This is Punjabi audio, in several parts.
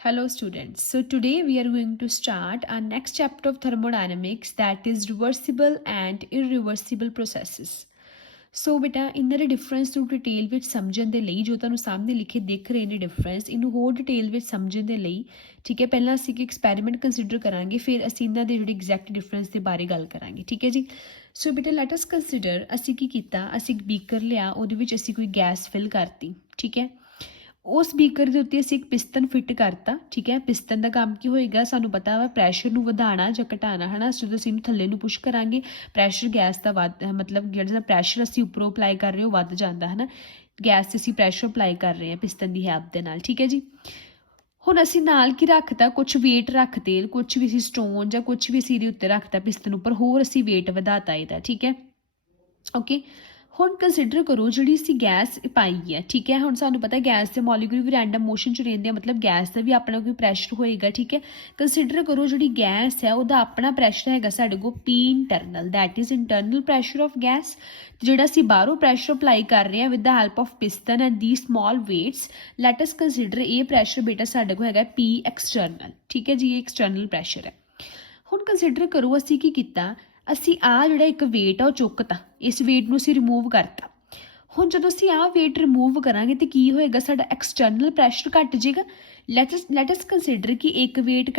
Hello students. So today we are going to start our next chapter of thermodynamics, that is reversible and irreversible processes. ਸੋ ਬੇਟਾ ਇਹਨਾਂ ਦੇ ਡਿਫਰੈਂਸ ਨੂੰ ਡਿਟੇਲ ਵਿੱਚ ਸਮਝਣ ਦੇ ਲਈ ਜੋ ਤੁਹਾਨੂੰ ਸਾਹਮਣੇ ਲਿਖੇ ਦਿਖ ਰਹੇ ਨੇ ਡਿਫਰੈਂਸ, ਇਹਨੂੰ ਹੋਰ ਡਿਟੇਲ ਵਿੱਚ ਸਮਝਣ ਦੇ ਲਈ ਠੀਕ ਹੈ ਪਹਿਲਾਂ ਅਸੀਂ ਇੱਕ ਐਕਸਪੈਰੀਮੈਂਟ ਕੰਸੀਡਰ ਕਰਾਂਗੇ, ਫਿਰ ਅਸੀਂ ਇਹਨਾਂ ਦੇ ਜਿਹੜੇ ਐਗਜ਼ੈਕਟ ਡਿਫਰੈਂਸ ਦੇ ਬਾਰੇ ਗੱਲ ਕਰਾਂਗੇ। ਠੀਕ ਹੈ ਜੀ। ਸੋ ਬੇਟਾ ਲੈਟ ਅਸ ਕੰਸੀਡਰ, ਅਸੀਂ ਕੀ ਕੀਤਾ, ਅਸੀਂ ਇੱਕ ਬੀਕਰ ਲਿਆ, ਉਹਦੇ ਵਿੱਚ ਅਸੀਂ ਕੋਈ ਗੈਸ ਫਿਲ ਕਰਤੀ। ਠੀਕ ਹੈ, ਉਸ ਬੀਕਰ ਦੇ ਉੱਤੇ ਅਸੀਂ ਇੱਕ ਪਿਸਟਨ ਫਿੱਟ ਕਰਤਾ। ਠੀਕ ਹੈ, ਪਿਸਟਨ ਦਾ ਕੰਮ ਕੀ ਹੋਏਗਾ, ਸਾਨੂੰ ਪਤਾ ਵਾ ਪ੍ਰੈਸ਼ਰ ਨੂੰ ਵਧਾਉਣਾ ਜਾਂ ਘਟਾਉਣਾ ਹੈ ਨਾ। ਜਦੋਂ ਅਸੀਂ ਇਹਨੂੰ ਥੱਲੇ ਨੂੰ ਪੁਸ਼ ਕਰਾਂਗੇ ਪ੍ਰੈਸ਼ਰ ਗੈਸ ਦਾ ਮਤਲਬ ਜਿਹੜਾ ਪ੍ਰੈਸ਼ਰ ਅਸੀਂ ਉੱਪਰੋਂ ਅਪਲਾਈ ਕਰ ਰਹੇ ਹੋ ਵੱਧ ਜਾਂਦਾ ਹੈ ਨਾ। ਗੈਸ 'ਤੇ ਅਸੀਂ ਪ੍ਰੈਸ਼ਰ ਅਪਲਾਈ ਕਰ ਰਹੇ ਹਾਂ ਪਿਸਟਨ ਦੀ ਹੈਲਪ ਦੇ ਨਾਲ। ਠੀਕ ਹੈ ਜੀ। ਹੁਣ ਅਸੀਂ ਨਾਲ ਕੀ ਰੱਖਤਾ, ਕੁਛ ਵੇਟ ਰੱਖਤੇ, ਕੁਛ ਵੀ ਅਸੀਂ ਸਟੋਨ ਜਾਂ ਕੁਛ ਵੀ ਅਸੀਂ ਇਹਦੇ ਉੱਤੇ ਰੱਖਤਾ ਪਿਸਟਨ ਉੱਪਰ, ਹੋਰ ਅਸੀਂ ਵੇਟ ਵਧਾਤਾ ਇਹਦਾ। ਠੀਕ ਹੈ, ਓਕੇ। ਹੁਣ ਕੰਸੀਡਰ ਕਰੋ ਜਿਹੜੀ ਅਸੀਂ ਗੈਸ ਪਾਈ ਹੈ। ਠੀਕ ਹੈ, ਹੁਣ ਸਾਨੂੰ ਪਤਾ ਗੈਸ ਦੇ ਮੋਲੀਕੂਲ ਵੀ ਰੈਂਡਮ ਮੋਸ਼ਨ 'ਚ ਰਹਿੰਦੇ ਆ, ਮਤਲਬ ਗੈਸ ਦਾ ਵੀ ਆਪਣਾ ਕੋਈ ਪ੍ਰੈਸ਼ਰ ਹੋਏਗਾ। ਠੀਕ ਹੈ, ਕੰਸੀਡਰ ਕਰੋ ਜਿਹੜੀ ਗੈਸ ਹੈ ਉਹਦਾ ਆਪਣਾ ਪ੍ਰੈਸ਼ਰ ਹੈਗਾ ਸਾਡੇ ਕੋਲ P internal, that is internal pressure of gas. ਜਿਹੜਾ ਅਸੀਂ ਬਾਹਰੋਂ ਪ੍ਰੈਸ਼ਰ ਅਪਲਾਈ ਕਰ ਰਹੇ ਹਾਂ with the help of piston and the small weights, let us consider ਇਹ ਪ੍ਰੈਸ਼ਰ ਬੇਟਾ ਸਾਡੇ ਕੋਲ ਹੈਗਾ P ਐਕਸਟਰਨਲ। ਠੀਕ ਹੈ ਜੀ, ਇਹ ਐਕਸਟਰਨਲ ਪ੍ਰੈਸ਼ਰ ਹੈ। ਹੁਣ ਕੰਸੀਡਰ ਕਰੋ ਅਸੀਂ ਕੀ ਕੀਤਾ, ਅਸੀਂ ਆਹ ਜਿਹੜਾ ਇੱਕ ਵੇਟ ਆ ਉਹ ਚੁੱਕਤਾ, ਇਸ ਵੇਟ ਨੂੰ ਅਸੀਂ ਰਿਮੂਵ ਕਰਤਾ। ਹੁਣ ਜਦੋਂ ਅਸੀਂ ਆਹ ਵੇਟ ਰਿਮੂਵ ਕਰਾਂਗੇ ਤੇ ਕੀ ਹੋਏਗਾ, ਸਾਡਾ ਐਕਸਟਰਨਲ ਪ੍ਰੈਸ਼ਰ ਘਟ ਜਾਏਗਾ। ਲੈਟ ਅਸ ਕੰਸੀਡਰ ਕਿ ਇੱਕ ਵੇਟ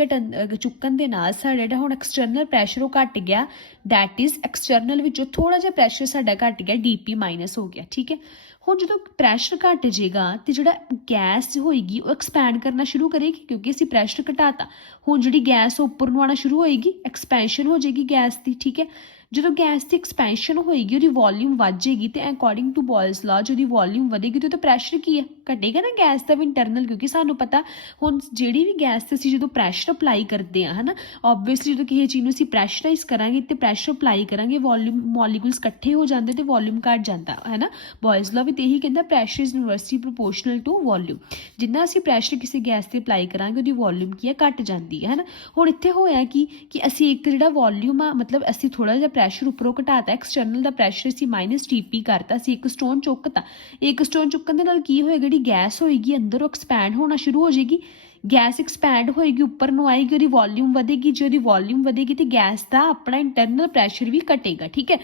ਚੁੱਕਣ ਦੇ ਨਾਲ ਸਾਡਾ ਜਿਹੜਾ ਹੁਣ ਐਕਸਟਰਨਲ ਪ੍ਰੈਸ਼ਰ ਉਹ ਘਟ ਗਿਆ, ਦੈਟ ਇਜ਼ ਐਕਸਟਰਨਲ ਵਿੱਚੋਂ ਥੋੜਾ ਜਿਹਾ ਪ੍ਰੈਸ਼ਰ ਸਾਡਾ ਘਟ ਗਿਆ, DP ਮਾਈਨਸ ਹੋ ਗਿਆ। ਠੀਕ ਹੈ, ਹੁਣ ਜਦੋਂ ਪ੍ਰੈਸ਼ਰ ਘਟ ਜਾਏਗਾ ਤੇ ਜਿਹੜਾ ਗੈਸ ਹੋਏਗੀ ਉਹ ਐਕਸਪੈਂਡ ਕਰਨਾ ਸ਼ੁਰੂ ਕਰੇਗੀ, ਕਿਉਂਕਿ ਅਸੀਂ ਪ੍ਰੈਸ਼ਰ ਘਟਾਤਾ। ਹੁਣ ਜਿਹੜੀ ਗੈਸ ਉੱਪਰ ਨੂੰ ਆਉਣਾ ਸ਼ੁਰੂ ਹੋਏਗੀ, ਐਕਸਪੈਂਸ਼ਨ ਹੋ ਜਾਏਗੀ ਗੈਸ ਦੀ। ਠੀਕ ਹੈ, ਜਦੋਂ ਗੈਸ ਦੀ ਐਕਸਪੈਂਸ਼ਨ ਹੋਏਗੀ ਉਹਦੀ ਵੋਲਿਊਮ ਵੱਧ ਜਾਏਗੀ ਤੇ ਅਕੋਰਡਿੰਗ ਟੂ ਬੋਇਲਸ ਲਾ ਜਦੋਂ ਵੋਲਿਊਮ ਵਧੇਗੀ ਤੇ ਉਹਦਾ ਪ੍ਰੈਸ਼ਰ ਕੀ ਹੈ, ਘਟੇਗਾ ਨਾ ਗੈਸ ਦਾ ਵੀ ਇੰਟਰਨਲ, ਕਿਉਂਕਿ ਸਾਨੂੰ ਪਤਾ ਹੁਣ ਜਿਹੜੀ ਵੀ ਗੈਸ ਤੇ ਅਸੀਂ ਜਦੋਂ ਪ੍ਰੈਸ਼ਰ ਅਪਲਾਈ ਕਰਦੇ ਹਾਂ ਹੈ ਨਾ, ਓਬਵੀਅਸਲੀ ਜਦੋਂ ਕਿਸੇ ਚੀਜ਼ ਨੂੰ ਅਸੀਂ ਪ੍ਰੈਸ਼ਰਾਈਜ਼ ਕਰਾਂਗੇ ਤੇ ਪ੍ਰੈਸ਼ਰ ਅਪਲਾਈ ਕਰਾਂਗੇ, ਵੋਲਿਊਮ ਮੋਲੀਕੂਲਸ ਇਕੱਠੇ ਹੋ ਜਾਂਦੇ ਤੇ ਵੋਲਿਊਮ ਘਟ ਜਾਂਦਾ ਹੈ ਨਾ। ਬੋਇਲਸ ਲਾ ਵੀ ਤੇ ਇਹੀ ਕਹਿੰਦਾ pressure is inversely proportional to volume. ਜਿੰਨਾ ਅਸੀਂ ਪ੍ਰੈਸ਼ਰ ਕਿਸੇ ਗੈਸ ਤੇ ਅਪਲਾਈ ਕਰਾਂਗੇ ਉਹਦੀ ਵੋਲਿਊਮ ਕੀ ਹੈ, ਘਟ ਜਾਂਦੀ ਹੈ ਨਾ। ਹੁਣ ਇੱਥੇ ਹੋਇਆ ਕਿ ਅਸੀਂ ਇੱਕ ਜਿਹੜਾ ਵੋਲਿਊਮ ਆ, ਮਤਲਬ ਅਸੀਂ ਥੋੜਾ ਜਿਹਾ ਪ੍ਰੈਸ਼ਰ ਉੱਪਰੋਂ ਘਟਾਤਾ, ਐਕਸਟਰਨਲ ਦਾ ਪ੍ਰੈਸ਼ਰ ਅਸੀਂ -TP ਕਰਤਾ, ਅਸੀਂ ਇੱਕ ਸਟੋਨ ਚੁੱਕਤਾ। ਇੱਕ ਸਟੋਨ ਚੁੱਕਣ ਦੇ ਨਾਲ ਕੀ ਹੋਏਗਾ, ਜਿਹੜੀ ਗੈਸ ਹੋਏਗੀ ਅੰਦਰੋਂ ਐਕਸਪੈਂਡ ਹੋਣਾ ਸ਼ੁਰੂ ਹੋ ਜਾਏਗੀ। ਗੈਸ ਐਕਸਪੈਂਡ ਹੋਏਗੀ, ਉੱਪਰ ਨੂੰ ਆਏਗੀ, ਉਹਦੀ ਵੋਲਿਊਮ ਵਧੇਗੀ। ਜੇ ਉਹਦੀ ਵੋਲਿਊਮ ਵਧੇਗੀ ਤੇ ਗੈਸ ਦਾ ਆਪਣਾ ਇੰਟਰਨਲ ਪ੍ਰੈਸ਼ਰ ਵੀ ਘਟੇਗਾ। ਠੀਕ ਹੈ,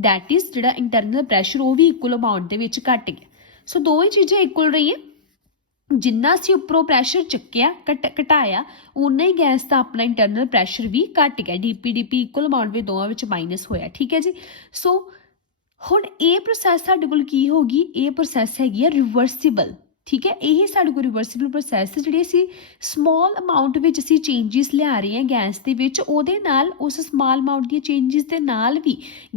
ਦੈਟ ਇਜ਼ ਜਿਹੜਾ ਇੰਟਰਨਲ ਪ੍ਰੈਸ਼ਰ ਉਹ ਵੀ ਇਕੁਅਲ ਅਮਾਊਂਟ ਦੇ ਵਿੱਚ ਘਟ ਗਿਆ। ਸੋ ਦੋਵੇਂ ਚੀਜ਼ਾਂ ਇਕੁਅਲ ਰਹੀਆਂ, ਜਿੰਨਾ ਅਸੀਂ ਉੱਪਰੋਂ ਪ੍ਰੈਸ਼ਰ ਚੱਕਿਆ ਘਟਾਇਆ ਉਨਾ ਹੀ ਗੈਸ ਦਾ ਆਪਣਾ ਇੰਟਰਨਲ ਪ੍ਰੈਸ਼ਰ ਵੀ ਘਟ ਗਿਆ, DP ਇਕੁਅਲ ਅਮਾਊਂਟ ਵਿੱਚ ਦੋਵਾਂ ਵਿੱਚ ਮਾਈਨਸ ਹੋਇਆ। ਠੀਕ ਹੈ ਜੀ। ਸੋ ਹੁਣ ਇਹ ਪ੍ਰੋਸੈਸ ਸਾਡੇ ਕੋਲ ਕੀ ਹੋਗੀ, ਇਹ ਪ੍ਰੋਸੈਸ ਹੈਗੀ ਆ ਰਿਵਰਸੀਬਲ। ਠੀਕ ਹੈ, ਇਹ ਸਾਡੇ ਕੋਲ ਰਿਵਰਸੀਬਲ ਪ੍ਰੋਸੈਸ ਜਿਹੜੀ ਅਸੀਂ ਸਮਾਲ ਅਮਾਊਂਟ ਵਿੱਚ ਅਸੀਂ ਚੇਂਜਿਸ ਲਿਆ ਰਹੇ ਹਾਂ ਗੈਸ ਦੇ ਵਿੱਚ, ਉਹਦੇ ਨਾਲ ਉਸ ਸਮਾਲ ਅਮਾਊਂਟ ਦੀਆਂ ਚੇਂਜਿਸ ਦੇ ਨਾਲ ਵੀ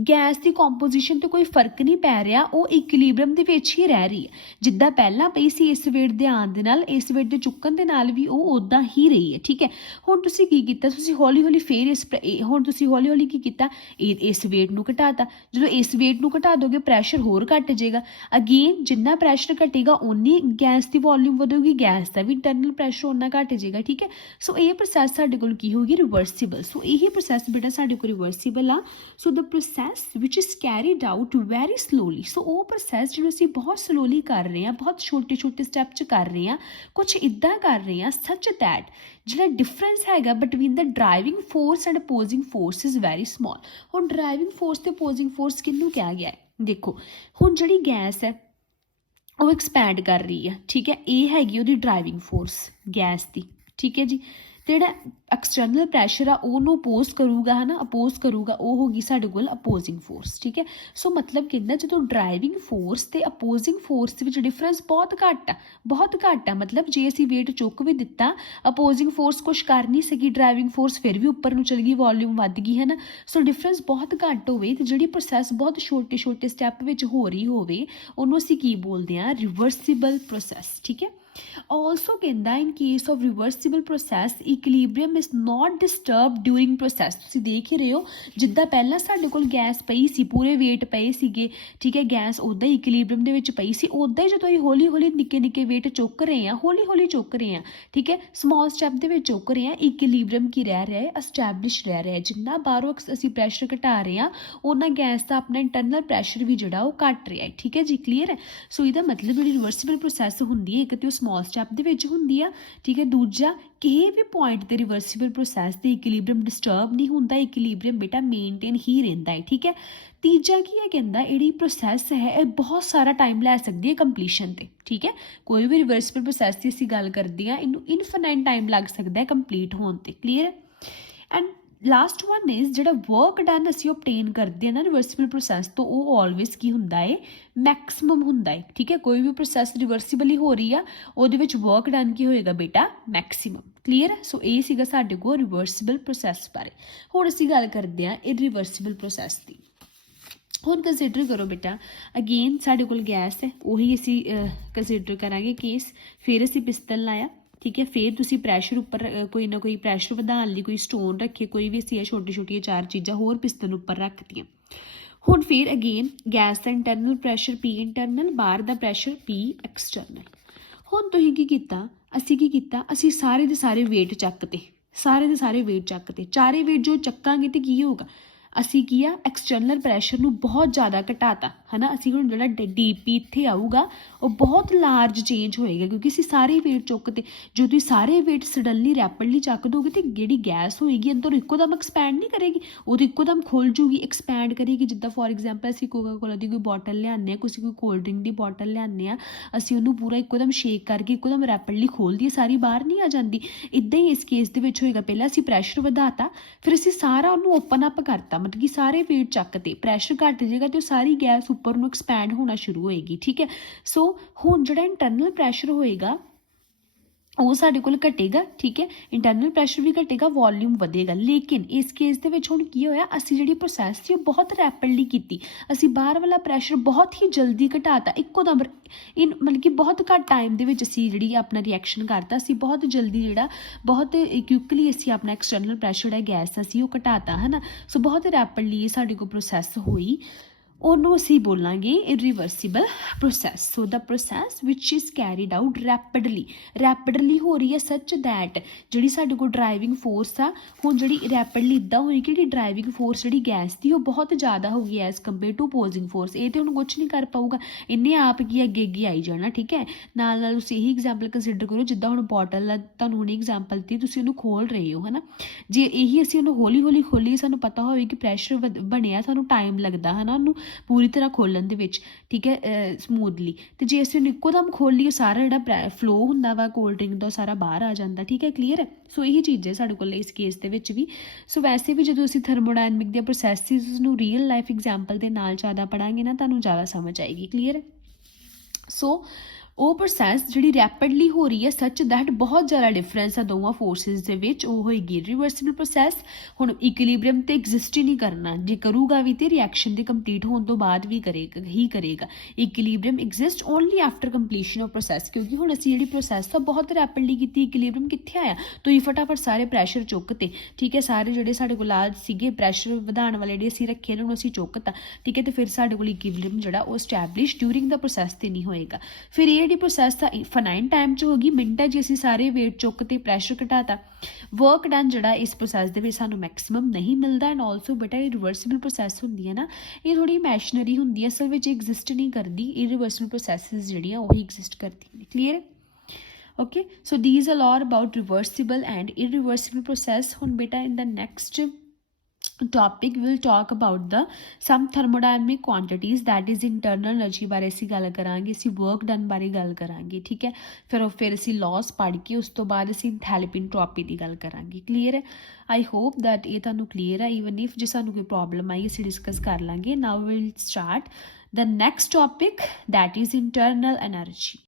ਗੈਸ ਦੀ ਕੰਪੋਜੀਸ਼ਨ ਤੇ ਕੋਈ ਫਰਕ ਨਹੀਂ ਪੈ ਰਿਹਾ, ਉਹ ਇਕੁਇਲਿਬਰੀਅਮ ਦੇ ਵਿੱਚ ਹੀ ਰਹਿ ਰਹੀ ਹੈ। ਜਿੱਦਾਂ ਪਹਿਲਾਂ ਪਈ ਸੀ ਇਸ ਵੇਟ ਦੇ ਆਉਣ ਦੇ ਨਾਲ, ਇਸ ਵੇਟ ਦੇ ਚੁੱਕਣ ਦੇ ਨਾਲ ਵੀ ਉਹ ਉੱਦਾਂ ਹੀ ਰਹੀ ਹੈ। ਠੀਕ ਹੈ, ਹੁਣ ਤੁਸੀਂ ਕੀ ਕੀਤਾ, ਤੁਸੀਂ ਹੌਲੀ ਹੌਲੀ ਫੇਰ ਹੁਣ ਤੁਸੀਂ ਹੌਲੀ ਹੌਲੀ ਕੀ ਕੀਤਾ, ਇਸ ਵੇਟ ਨੂੰ ਘਟਾਤਾ। ਜਦੋਂ ਇਸ ਵੇਟ ਨੂੰ ਘਟਾ ਦੋਗੇ ਪ੍ਰੈਸ਼ਰ ਹੋਰ ਘਟ ਜਾਏਗਾ। ਅਗੇਨ ਜਿੰਨਾ ਪ੍ਰੈਸ਼ਰ ਘਟੇਗਾ ਉਨੀ ਗੈਸ ਦੀ ਵੋਲਿਊਮ ਵਧੂਗੀ, ਗੈਸ ਦਾ ਵੀ ਇੰਟਰਨਲ ਪ੍ਰੈਸ਼ਰ ਉਨਾ ਘਟ ਜਾਏਗਾ। ਠੀਕ ਹੈ, ਸੋ ਇਹ ਪ੍ਰੋਸੈਸ ਸਾਡੇ ਕੋਲ ਕੀ ਹੋਗੀ, ਰਿਵਰਸੀਬਲ। ਸੋ ਇਹ ਪ੍ਰੋਸੈਸ ਬੇਟਾ ਸਾਡੇ ਕੋਲ ਰਿਵਰਸੀਬਲ ਆ। So the process which is carried out very slowly. So ਉਹ ਪ੍ਰੋਸੈਸ ਜਿਹੜਾ ਅਸੀਂ ਬਹੁਤ ਸਲੋਲੀ ਕਰ ਰਹੇ ਹਾਂ, ਬਹੁਤ ਛੋਟੇ ਛੋਟੇ ਸਟੈਪ 'ਚ ਕਰ ਰਹੇ ਹਾਂ, ਕੁਛ ਇੱਦਾਂ ਕਰ ਰਹੇ ਹਾਂ ਸੱਚ ਦੈਟ ਜਿਹੜਾ ਡਿਫਰੈਂਸ ਹੈਗਾ between the driving force and opposing force is very small. ਹੁਣ ਡਰਾਈਵਿੰਗ ਫੋਰਸ ਤੇ ਅਪੋਜ਼ਿੰਗ ਫੋਰਸ ਕਿਹਨੂੰ ਕਿਹਾ ਗਿਆ ਹੈ, ਦੇਖੋ ਹੁਣ ਜਿਹੜੀ ਗੈਸ ਹੈ ਉਹ ਐਕਸਪੈਂਡ ਕਰ ਰਹੀ ਹੈ। ਠੀਕ ਹੈ, ਇਹ ਹੈਗੀ ਉਹਦੀ ਡਰਾਈਵਿੰਗ ਫੋਰਸ ਗੈਸ ਦੀ। ਠੀਕ ਹੈ ਜੀ, ਤੇ ਜਿਹੜਾ ਐਕਸਟਰਨਲ ਪ੍ਰੈਸ਼ਰ ਆ ਉਹਨੂੰ ਅਪੋਜ਼ ਕਰੂਗਾ ਹੈ ਨਾ, ਅਪੋਜ਼ ਕਰੂਗਾ, ਉਹ ਹੋਗੀ ਸਾਡੇ ਕੋਲ ਅਪੋਜ਼ਿੰਗ ਫੋਰਸ। ਠੀਕ ਹੈ, ਸੋ ਮਤਲਬ ਕਹਿੰਦਾ ਜਦੋਂ ਡਰਾਈਵਿੰਗ ਫੋਰਸ ਤੇ ਅਪੋਜ਼ਿੰਗ ਫੋਰਸ ਦੇ ਵਿੱਚ ਡਿਫਰੈਂਸ ਬਹੁਤ ਘੱਟ ਆ, ਬਹੁਤ ਘੱਟ ਆ। ਮਤਲਬ ਜੇ ਅਸੀਂ ਵੇਟ ਚੁੱਕ ਵੀ ਦਿੱਤਾ, ਅਪੋਜ਼ਿੰਗ ਫੋਰਸ ਕੁਛ ਕਰ ਨਹੀਂ ਸਕੀ, ਡਰਾਈਵਿੰਗ ਫੋਰਸ ਫਿਰ ਵੀ ਉੱਪਰ ਨੂੰ ਚਲ ਗਈ, ਵੋਲਿਊਮ ਵੱਧ ਗਈ ਹੈ ਨਾ। ਸੋ ਡਿਫਰੈਂਸ ਬਹੁਤ ਘੱਟ ਹੋਵੇ ਤੇ ਜਿਹੜੀ ਪ੍ਰੋਸੈਸ ਬਹੁਤ ਛੋਟੇ ਛੋਟੇ ਸਟੈਪ ਵਿੱਚ ਹੋ ਰਹੀ ਹੋਵੇ ਉਹਨੂੰ ਅਸੀਂ ਕੀ ਬੋਲਦੇ ਹਾਂ, ਰਿਵਰਸੀਬਲ ਪ੍ਰੋਸੈਸ। ਠੀਕ ਹੈ, also ਕਹਿੰਦਾ in case of reversible process equilibrium is not disturbed during process। ਤੁਸੀਂ ਦੇਖ ਹੀ ਰਹੇ ਹੋ ਜਿੱਦਾਂ ਪਹਿਲਾਂ ਸਾਡੇ ਕੋਲ ਗੈਸ ਪਈ ਸੀ, ਪੂਰੇ ਵੇਟ ਪਏ ਸੀਗੇ। ਠੀਕ ਹੈ, ਗੈਸ ਉੱਦਾਂ ਹੀ ਇਕੁਇਲਿਬਰੀਅਮ ਦੇ ਵਿੱਚ ਪਈ ਸੀ, ਉੱਦਾਂ ਹੀ ਜਦੋਂ ਅਸੀਂ ਹੌਲੀ ਹੌਲੀ ਨਿੱਕੇ ਨਿੱਕੇ ਵੇਟ ਚੁੱਕ ਰਹੇ ਹਾਂ, ਹੌਲੀ ਹੌਲੀ ਚੁੱਕ ਰਹੇ ਹਾਂ। ਠੀਕ ਹੈ, ਸਮਾਲ ਸਟੈਪ ਦੇ ਵਿੱਚ ਚੁੱਕ ਰਹੇ ਹਾਂ, ਇਕੁਇਲਿਬਰੀਅਮ ਕੀ ਰਹਿ ਰਿਹਾ ਹੈ, ਐਸਟੈਬਲਿਸ਼ ਰਹਿ ਰਿਹਾ ਹੈ। ਜਿੰਨਾ ਬਾਹਰੋਂ ਅਸੀਂ ਪ੍ਰੈਸ਼ਰ ਘਟਾ ਰਹੇ ਹਾਂ ਉਹਨਾਂ ਗੈਸ ਦਾ ਆਪਣਾ ਇੰਟਰਨਲ ਪ੍ਰੈਸ਼ਰ ਵੀ ਜਿਹੜਾ ਉਹ ਘਟ ਰਿਹਾ ਹੈ। ਠੀਕ ਹੈ ਜੀ, ਕਲੀਅਰ ਹੈ। ਸੋ ਇਹਦਾ ਮਤਲਬ ਜਿਹੜੀ ਰਿਵਰਸੀਬਲ ਪ੍ਰੋਸੈਸ ਹੁੰਦੀ ਹੈ, ਇੱਕ ਤੇ ਉਹ ਸਮੋਲ ਸਟੈਪ ਦੇ ਵਿੱਚ ਹੁੰਦੀ ਆ, ਠੀਕ ਹੈ। ਦੂਜਾ, ਕਿਸੇ ਵੀ ਪੁਆਇੰਟ ਤੇ ਰਿਵਰਸੀਬਲ ਪ੍ਰੋਸੈਸ ਤੇ ਇਕੁਇਲਿਬਰੀਅਮ ਡਿਸਟਰਬ ਨਹੀਂ ਹੁੰਦਾ, ਇਕੁਇਲਿਬਰੀਅਮ ਬੇਟਾ ਮੇਨਟੇਨ ਹੀ ਰਹਿੰਦਾ ਹੈ, ਠੀਕ ਹੈ। ਤੀਜਾ ਕੀ ਹੈ, ਕਹਿੰਦਾ ਜਿਹੜੀ ਪ੍ਰੋਸੈਸ ਹੈ ਇਹ ਬਹੁਤ ਸਾਰਾ ਟਾਈਮ ਲੈ ਸਕਦੀ ਹੈ ਕੰਪਲੀਸ਼ਨ ਤੇ, ਠੀਕ ਹੈ। ਕੋਈ ਵੀ ਰਿਵਰਸੀਬਲ ਪ੍ਰੋਸੈਸ ਦੀ ਅਸੀਂ ਗੱਲ ਕਰਦੇ ਹਾਂ, ਇਹਨੂੰ ਇਨਫਾਈਨਾਈਟ ਟਾਈਮ ਲੱਗ ਸਕਦਾ ਹੈ ਕੰਪਲੀਟ ਹੋਣ ਤੇ, ਕਲੀਅਰ ਹੈ। ਐਂਡ ਲਾਸਟ ਵਨ ਇਜ਼ ਜਿਹੜਾ ਵਰਕ ਡਨ ਅਸੀਂ ਓਬਟੇਨ ਕਰਦੇ ਹਾਂ ਨਾ ਰਿਵਰਸੀਬਲ ਪ੍ਰੋਸੈਸ ਤੋਂ, ਉਹ ਆਲਵੇਜ਼ ਕੀ ਹੁੰਦਾ ਹੈ, ਮੈਕਸਿਮਮ ਹੁੰਦਾ ਹੈ, ਠੀਕ ਹੈ। ਕੋਈ ਵੀ ਪ੍ਰੋਸੈਸ ਰਿਵਰਸੀਬਲੀ ਹੋ ਰਹੀ ਆ, ਉਹਦੇ ਵਿੱਚ ਵਰਕ ਡਨ ਕੀ ਹੋਏਗਾ ਬੇਟਾ, ਮੈਕਸਿਮਮ, ਕਲੀਅਰ ਹੈ। ਸੋ ਇਹ ਸੀਗਾ ਸਾਡੇ ਕੋਲ ਰਿਵਰਸੀਬਲ ਪ੍ਰੋਸੈਸ ਬਾਰੇ। ਹੁਣ ਅਸੀਂ ਗੱਲ ਕਰਦੇ ਹਾਂ ਇਰਰਿਵਰਸੀਬਲ ਪ੍ਰੋਸੈਸ ਦੀ। ਹੁਣ ਕੰਸੀਡਰ ਕਰੋ ਬੇਟਾ, ਅਗੇਨ ਸਾਡੇ ਕੋਲ ਗੈਸ ਹੈ, ਉਹੀ ਅਸੀਂ ਕੰਸੀਡਰ ਕਰਾਂਗੇ ਕੇਸ। ਫਿਰ ਅਸੀਂ ਪਿਸਤਲ ਲਾਇਆ, ਠੀਕ ਹੈ। ਫਿਰ ਤੁਸੀਂ ਪ੍ਰੈਸ਼ਰ ਉੱਪਰ ਕੋਈ ਨਾ ਕੋਈ ਪ੍ਰੈਸ਼ਰ ਵਧਾਉਣ ਲਈ ਕੋਈ ਸਟੋਨ ਰੱਖੇ, ਕੋਈ ਵੀ ਅਸੀਂ ਛੋਟੀ ਛੋਟੀਆਂ 4 ਚੀਜ਼ਾਂ ਹੋਰ ਪਿਸਤਲ ਉੱਪਰ ਰੱਖਤੀਆਂ। ਹੁਣ ਫਿਰ ਅਗੇਨ ਗੈਸ ਦਾ ਇੰਟਰਨਲ ਪ੍ਰੈਸ਼ਰ P ਇੰਟਰਨਲ, ਬਾਹਰ ਦਾ ਪ੍ਰੈਸ਼ਰ P ਐਕਸਟਰਨਲ। ਹੁਣ ਤੁਸੀਂ ਕੀ ਕੀਤਾ, ਅਸੀਂ ਸਾਰੇ ਦੇ ਸਾਰੇ ਵੇਟ ਚੱਕਤੇ, ਚਾਰੇ ਵੇਟ ਜੋ ਚੱਕਾਂਗੇ ਤੇ ਕੀ ਹੋਊਗਾ, ਅਸੀਂ ਕੀ ਆ ਐਕਸਟਰਨਲ ਪ੍ਰੈਸ਼ਰ ਨੂੰ ਬਹੁਤ ਜ਼ਿਆਦਾ ਘਟਾਤਾ, ਹੈ ਨਾ। ਅਸੀਂ ਹੁਣ ਜਿਹੜਾ DP ਇੱਥੇ ਆਊਗਾ ਉਹ ਬਹੁਤ ਲਾਰਜ ਚੇਂਜ ਹੋਏਗਾ, ਕਿਉਂਕਿ ਅਸੀਂ ਸਾਰੇ ਵੇਟ ਚੁੱਕਤੇ। ਜੋ ਤੁਸੀਂ ਸਾਰੇ ਵੇਟ ਸਡਨਲੀ ਰੈਪਿਡਲੀ ਚੱਕ ਦੋਗੇ ਤੇ ਜਿਹੜੀ ਗੈਸ ਹੋਏਗੀ ਅੰਦਰ ਇੱਕੋ ਦਮ ਐਕਸਪੈਂਡ ਨਹੀਂ ਕਰੇਗੀ, ਉਹ ਤਾਂ ਇੱਕੋ ਦਮ ਖੁੱਲ ਜੂਗੀ, ਐਕਸਪੈਂਡ ਕਰੇਗੀ। ਜਿੱਦਾਂ ਫੋਰ ਐਗਜ਼ਾਮਪਲ ਅਸੀਂ ਕੋਕਾ ਕੋਲਾ ਦੀ ਕੋਈ ਬੋਟਲ ਲਿਆਉਂਦੇ ਹਾਂ, ਕੋਈ ਕੋਲਡ ਡਰਿੰਕ ਦੀ ਬੋਟਲ ਲਿਆਉਂਦੇ ਹਾਂ, ਅਸੀਂ ਉਹਨੂੰ ਪੂਰਾ ਇੱਕੋ ਦਮ ਸ਼ੇਕ ਕਰਕੇ ਇੱਕੋ ਦਮ ਰੈਪਿਡਲੀ ਖੋਲ੍ਹਦੀ, ਸਾਰੀ ਬਾਹਰ ਨਹੀਂ ਆ ਜਾਂਦੀ। ਇੱਦਾਂ ਹੀ ਇਸ ਕੇਸ ਦੇ ਵਿੱਚ ਹੋਏਗਾ, ਪਹਿਲਾਂ ਅਸੀਂ ਪ੍ਰੈਸ਼ਰ ਵਧਾਤਾ, ਫਿਰ ਅਸੀਂ ਸਾਰਾ ਉਹਨੂੰ ਓਪਨ ਅਪ ਕਰਤਾ, ਮਤਲਬ ਕਿ ਸਾਰੇ ਵੇਟ ਚੱਕਤੇ, ਪ੍ਰੈਸ਼ਰ ਘੱਟ ਜਾਏਗਾ ਤੇ ਉਹ ਸਾਰੀ ਗੈਸ ਉੱਪਰ ਨੂੰ ਐਕਸਪੈਂਡ ਹੋਣਾ ਸ਼ੁਰੂ ਹੋਏਗੀ, ਠੀਕ ਹੈ। ਸੋ ਹੁਣ ਜਿਹੜਾ ਇੰਟਰਨਲ ਪ੍ਰੈਸ਼ਰ ਹੋਏਗਾ ਉਹ ਸਾਡੇ ਕੋਲ ਘਟੇਗਾ, ਠੀਕ ਹੈ। ਇੰਟਰਨਲ ਪ੍ਰੈਸ਼ਰ ਵੀ ਘਟੇਗਾ, ਵੋਲਿਊਮ ਵਧੇਗਾ। ਲੇਕਿਨ ਇਸ ਕੇਸ ਦੇ ਵਿੱਚ ਹੁਣ ਕੀ ਹੋਇਆ, ਅਸੀਂ ਜਿਹੜੀ ਪ੍ਰੋਸੈਸ ਸੀ ਉਹ ਬਹੁਤ ਰੈਪਿਡਲੀ ਕੀਤੀ, ਅਸੀਂ ਬਾਹਰ ਵਾਲਾ ਪ੍ਰੈਸ਼ਰ ਬਹੁਤ ਹੀ ਜਲਦੀ ਘਟਾਤਾ, ਇੱਕੋ ਦਮ ਮਤਲਬ ਕਿ ਬਹੁਤ ਘੱਟ ਟਾਈਮ ਦੇ ਵਿੱਚ ਅਸੀਂ ਜਿਹੜੀ ਆਪਣਾ ਰਿਐਕਸ਼ਨ ਕਰਤਾ, ਅਸੀਂ ਬਹੁਤ ਜਲਦੀ ਜਿਹੜਾ ਬਹੁਤ ਕੁਇਕਲੀ ਅਸੀਂ ਆਪਣਾ ਐਕਸਟਰਨਲ ਪ੍ਰੈਸ਼ਰ ਹੈ ਗੈਸ ਦਾ ਸੀ ਉਹ ਘਟਾਤਾ, ਹੈ ਨਾ। ਸੋ ਬਹੁਤ ਰੈਪਿਡਲੀ ਸਾਡੇ ਕੋਲ ਪ੍ਰੋਸੈਸ ਹੋਈ, ਉਹਨੂੰ ਅਸੀਂ ਬੋਲਾਂਗੇ irreversible process. So the process which is carried out rapidly ਹੋ ਰਹੀ ਹੈ, ਸੱਚ ਦੈਟ ਜਿਹੜੀ ਸਾਡੇ ਕੋਲ ਡਰਾਈਵਿੰਗ ਫੋਰਸ ਆ, ਹੁਣ ਜਿਹੜੀ ਰੈਪਿਡਲੀ ਇੱਦਾਂ ਹੋਈ ਕਿ ਜਿਹੜੀ ਡਰਾਈਵਿੰਗ ਫੋਰਸ ਜਿਹੜੀ ਗੈਸ ਦੀ ਉਹ ਬਹੁਤ ਜ਼ਿਆਦਾ ਹੋ ਗਈ ਐਜ਼ ਕੰਪੇਅਰ ਟੂ ਅਪੋਜ਼ਿੰਗ ਫੋਰਸ। ਇਹ ਤਾਂ ਹੁਣ ਕੁਛ ਨਹੀਂ ਕਰ ਪਾਊਗਾ, ਇਹਨੇ ਆਪ ਕੀ ਅੱਗੇ ਆਈ ਜਾਣਾ, ਠੀਕ ਹੈ। ਨਾਲ ਤੁਸੀਂ ਇਹੀ ਐਗਜ਼ਾਮਪਲ ਕੰਸੀਡਰ ਕਰੋ, ਜਿੱਦਾਂ ਹੁਣ ਬੋਟਲ ਦਾ ਤੁਹਾਨੂੰ ਹੁਣੇ ਐਗਜ਼ਾਮਪਲ ਦਿੱਤੀ, ਤੁਸੀਂ ਉਹਨੂੰ ਖੋਲ੍ਹ ਰਹੇ ਹੋ, ਹੈ ਨਾ। ਜੇ ਇਹੀ ਅਸੀਂ ਉਹਨੂੰ ਹੌਲੀ ਹੌਲੀ ਖੋਲੀਏ, ਸਾਨੂੰ ਪਤਾ ਹੋਵੇ ਕਿ ਪ੍ਰੈਸ਼ਰ ਬਣਿਆ, ਸਾਨੂੰ ਟਾਈਮ ਲੱਗਦਾ, ਹੈ ਨਾ, ਉਹਨੂੰ ਪੂਰੀ ਤਰ੍ਹਾਂ ਖੋਲ੍ਹਣ ਦੇ ਵਿੱਚ, ਠੀਕ ਹੈ, ਸਮੂਥਲੀ। ਤੇ ਜੇ ਅਸੀਂ ਉਹਨੂੰ ਇੱਕੋ ਦਮ ਖੋਲ੍ਹੀਏ, ਸਾਰਾ ਜਿਹੜਾ ਫਲੋ ਹੁੰਦਾ ਵਾ ਕੋਲਡ ਡਰਿੰਕ ਦਾ ਸਾਰਾ ਬਾਹਰ ਆ ਜਾਂਦਾ, ਠੀਕ ਹੈ, ਕਲੀਅਰ ਹੈ। ਸੋ ਇਹੀ ਚੀਜ਼ ਹੈ ਸਾਡੇ ਕੋਲ ਇਸ ਕੇਸ ਦੇ ਵਿੱਚ ਵੀ। ਸੋ ਵੈਸੇ ਵੀ ਜਦੋਂ ਅਸੀਂ ਥਰਮੋਡਾਇਨਮਿਕ ਦੀਆਂ ਪ੍ਰੋਸੈਸਿਸ ਨੂੰ ਰੀਅਲ ਲਾਈਫ ਐਗਜ਼ਾਮਪਲ ਦੇ ਨਾਲ ਜ਼ਿਆਦਾ ਪੜ੍ਹਾਂਗੇ ਨਾ, ਤੁਹਾਨੂੰ ਜ਼ਿਆਦਾ ਸਮਝ ਆਏਗੀ, ਕਲੀਅਰ ਹੈ। ਸੋ ਉਹ ਪ੍ਰੋਸੈਸ ਜਿਹੜੀ ਰੈਪਿਡਲੀ ਹੋ ਰਹੀ ਹੈ, ਸੱਚ ਦੈਟ ਬਹੁਤ ਜ਼ਿਆਦਾ ਡਿਫਰੈਂਸ ਆ ਦੋਵਾਂ ਫੋਰਸਿਸ ਦੇ ਵਿੱਚ, ਉਹ ਹੋਏਗੀ ਰਿਵਰਸੀਬਲ ਪ੍ਰੋਸੈਸ। ਹੁਣ ਇਕੁਇਲਿਬਰੀਅਮ ਤੇ ਐਗਜ਼ਿਸਟ ਹੀ ਨਹੀਂ ਕਰਨਾ, ਜੇ ਕਰੂਗਾ ਵੀ ਤੇ ਰਿਐਕਸ਼ਨ ਦੇ ਕੰਪਲੀਟ ਹੋਣ ਤੋਂ ਬਾਅਦ ਵੀ ਕਰੇਗਾ। Equilibrium exist only after completion of process, ਕਿਉਂਕਿ ਹੁਣ ਅਸੀਂ ਜਿਹੜੀ ਪ੍ਰੋਸੈਸ ਆ ਬਹੁਤ ਰੈਪਿਡਲੀ ਕੀਤੀ, ਇਕੁਇਲਿਬਰੀਅਮ ਕਿੱਥੇ ਆਇਆ, ਤੁਸੀਂ ਫਟਾਫਟ ਸਾਰੇ ਪ੍ਰੈਸ਼ਰ ਚੁੱਕਤੇ, ਠੀਕ ਹੈ। ਸਾਰੇ ਜਿਹੜੇ ਸਾਡੇ ਕੋਲ ਆ ਸੀਗੇ ਪ੍ਰੈਸ਼ਰ ਵਧਾਉਣ ਵਾਲੇ ਜਿਹੜੇ ਅਸੀਂ ਰੱਖੇ, ਇਹਨਾਂ ਨੂੰ ਅਸੀਂ ਚੁੱਕਤਾ, ਠੀਕ ਹੈ। ਤੇ ਫਿਰ ਸਾਡੇ ਕੋਲ ਇਕੁਇਲਿਬਰੀਅਮ ਜਿਹੜਾ ਉਹ ਐਸਟੈਬਲਿਸ਼ ਡਿਊਰਿੰਗ ਦਾ ਪ੍ਰੋਸੈਸ ਤੇ ਨਹੀਂ ਹੋਏਗਾ। ਫਿਰ ਇਹ ਜਿਹੜੀ ਪ੍ਰੋਸੈਸ ਤਾਂ ਫਾਈਨਾਈਟ ਟਾਈਮ 'ਚ ਹੋ ਗਈ, ਮਿੰਟਾਂ 'ਚ ਅਸੀਂ ਸਾਰੇ ਵੇਟ ਚੁੱਕ ਤੇ ਪ੍ਰੈਸ਼ਰ ਘਟਾਤਾ। ਵਰਕ ਡਨ ਜਿਹੜਾ ਇਸ ਪ੍ਰੋਸੈਸ ਦੇ ਵਿੱਚ ਸਾਨੂੰ ਮੈਕਸਿਮਮ ਨਹੀਂ ਮਿਲਦਾ। ਐਂਡ ਆਲਸੋ ਬੇਟਾ ਇਹ ਰਿਵਰਸੀਬਲ ਪ੍ਰੋਸੈਸ ਹੁੰਦੀ ਹੈ ਨਾ, ਇਹ ਥੋੜ੍ਹੀ ਇਮੈਸ਼ਨਰੀ ਹੁੰਦੀ ਹੈ, ਅਸਲ ਵਿੱਚ ਐਗਜ਼ਿਸਟ ਨਹੀਂ ਕਰਦੀ। ਇਰਰਿਵਰਸੀਬਲ ਪ੍ਰੋਸੈਸਿਸ ਜਿਹੜੀਆਂ ਉਹੀ ਐਗਜ਼ਿਸਟ ਕਰਦੀਆਂ ਨੇ, ਕਲੀਅਰ ਹੈ। Okay, so these are all about reversible and irreversible process. ਹੁਣ ਬੇਟਾ in the next topic we'll talk about the some thermodynamic quantities, that is internal energy ਬਾਰੇ ਅਸੀਂ ਗੱਲ ਕਰਾਂਗੇ, ਅਸੀਂ work done ਬਾਰੇ ਗੱਲ ਕਰਾਂਗੇ, ਠੀਕ ਹੈ। ਫਿਰ ਅਸੀਂ laws ਪੜ੍ਹ ਕੇ ਉਸ ਤੋਂ ਬਾਅਦ ਅਸੀਂ enthalpy entropy ਦੀ ਗੱਲ ਕਰਾਂਗੇ, ਕਲੀਅਰ ਹੈ। I hope that ਇਹ ਤੁਹਾਨੂੰ ਕਲੀਅਰ ਹੈ। even if ਜੇ ਸਾਨੂੰ ਕੋਈ ਪ੍ਰੋਬਲਮ ਆਈ ਅਸੀਂ ਡਿਸਕਸ ਕਰ ਲਾਂਗੇ। now we'll start the next topic, that is internal energy.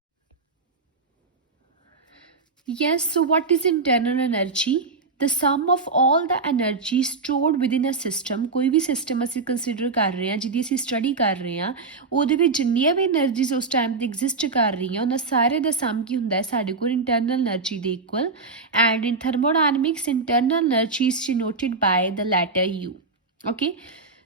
Yes, so what is internal energy? The sum of all the energy stored within a system। ਕੋਈ ਵੀ ਸਿਸਟਮ ਅਸੀਂ ਕੰਸੀਡਰ ਕਰ ਰਹੇ ਹਾਂ, ਜਿਹਦੀ ਅਸੀਂ ਸਟੱਡੀ ਕਰ ਰਹੇ ਹਾਂ, ਉਹਦੇ ਵਿੱਚ ਜਿੰਨੀਆਂ ਵੀ ਐਨਰਜੀਜ਼ ਉਸ ਟਾਈਮ 'ਤੇ ਐਗਜ਼ਿਸਟ ਕਰ ਰਹੀਆਂ, ਉਹਨਾਂ ਸਾਰੇ ਦਾ ਸਮ ਕੀ ਹੁੰਦਾ ਹੈ ਸਾਡੇ ਕੋਲ ਇੰਟਰਨਲ ਐਨਰਜੀ ਦੇ equal. And in thermodynamics internal energy is denoted by the letter U. Okay,